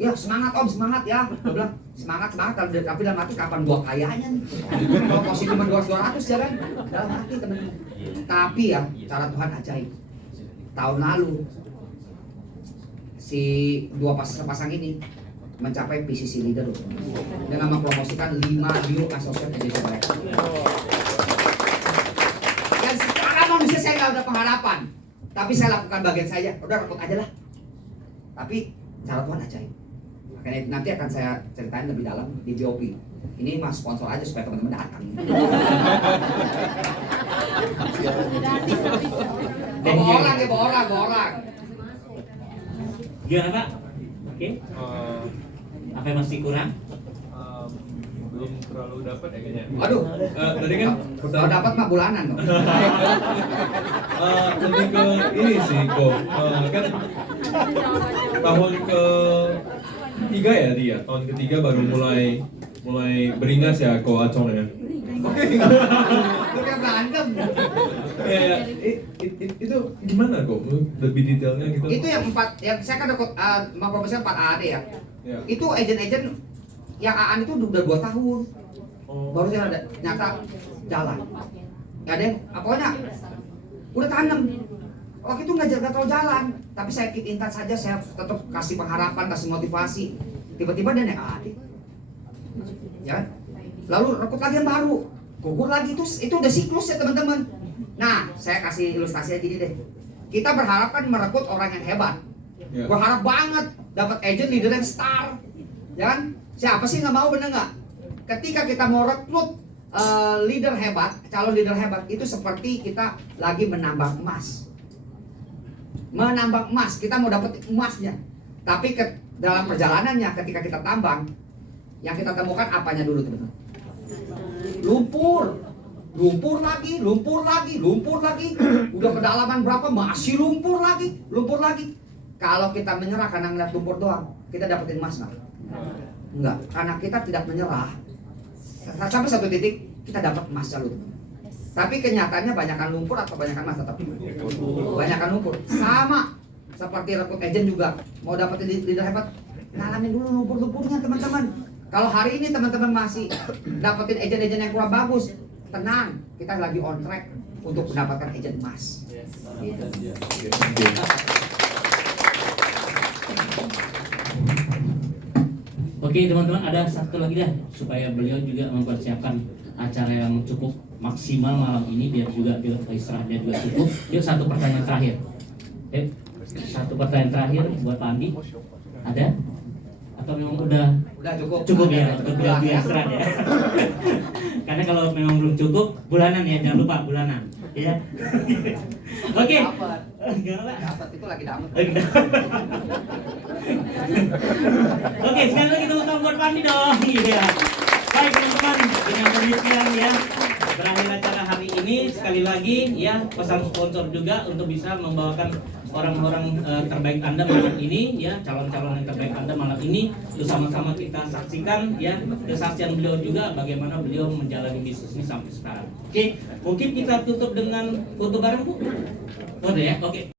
Ya, semangat Om, semangat ya. Dia bilang, semangat, tapi dalam hati kapan gua kayanya nih. Kalau closing cuma 200 ya kan. Dalam hati teman-teman. Tapi ya, cara Tuhan ajaib. Tahun lalu si dua pasang ini mencapai PCC leader dengan mempromosikan 5 new associate Indonesia mereka. Dan secara manusia saya nggak ada pengharapan, tapi saya lakukan bagian saya, udah rekrut aja lah. Tapi cara Tuhan ajaib. Makanya nanti akan saya ceritain lebih dalam di BOP. Ini mas sponsor aja supaya teman-teman datang. Bawa orang. Gimana Pak? Oke. Apa yang masih kurang? Belum terlalu dapat ya kayaknya. Aduh, Tadi kan kalau dapat mah bulanan dong. lebih ke ini sih kok, kan tahun ketiga ya dia, tahun ketiga baru mulai beringas ya kok Acong ya. Lu kayak berantem. Ya. Itu gimana kok? Lebih detailnya gitu? Itu yang 4, yang saya kan rekod sama profesional 4 AAD ya. Ya. Itu agent-agent yang AAN itu udah 2 tahun. Oh. Baru dia ada nyata jalan. Gak ada yang, pokoknya udah tanam. Waktu itu nggak tahu jalan, tapi saya keep in touch saja, saya tetap kasih pengharapan, kasih motivasi. Tiba-tiba dia naik AAD. Ya. Lalu rekrut lagi yang baru, gugur lagi, itu udah siklus ya teman-teman. Nah, saya kasih ilustrasi aja gini deh. Kita berharap kan merekrut orang yang hebat. Ya. Berharap banget dapat agent leader yang star, ya kan? Siapa sih nggak mau, bener nggak? Ketika kita mau rekrut leader hebat, calon leader hebat, itu seperti kita lagi menambang emas. Menambang emas, kita mau dapat emasnya. Tapi dalam perjalanannya, ketika kita tambang, yang kita temukan apanya dulu teman-teman? Lumpur, lumpur lagi, udah kedalaman berapa masih lumpur lagi. Kalau kita menyerah karena ngeliat lumpur doang, kita dapetin emas nggak? Enggak, karena kita tidak menyerah. Sampai satu titik kita dapat emas dulu. Tapi kenyataannya banyakkan lumpur atau banyakkan emas tetap? Banyakkan lumpur. Sama seperti rekrut agent juga, mau dapetin leader hebat, ngalamin dulu lumpur-lumpurnya teman-teman. Kalau hari ini teman-teman masih dapetin agent-agent yang kurang bagus, tenang, kita lagi on track untuk mendapatkan agent emas. Gitu. Oke teman-teman, ada satu lagi dah supaya beliau juga mempersiapkan acara yang cukup maksimal malam ini biar juga istirahatnya juga cukup. Dia satu pertanyaan terakhir. Satu pertanyaan terakhir buat Pak Andi. Ada? Atau memang udah Cukup ya untuk beliau istirahat ya. Karena kalau memang belum cukup bulanan ya, jangan lupa bulanan ya. Oke. Dapat itu lagi dapat. Oke, sekali lagi tepuk tangan buat Pak Andi dong. Iya. Baik teman-teman, dengan demikian ya berakhir acara hari ini. Sekali lagi ya pesan sponsor juga untuk bisa membawakan orang-orang terbaik Anda malam ini ya, calon-calon yang terbaik Anda malam ini untuk sama-sama kita saksikan ya kesaksian beliau juga bagaimana beliau menjalani bisnis ini sampai sekarang. Oke, mungkin kita tutup dengan foto bareng Bu. Foto ya. Oke.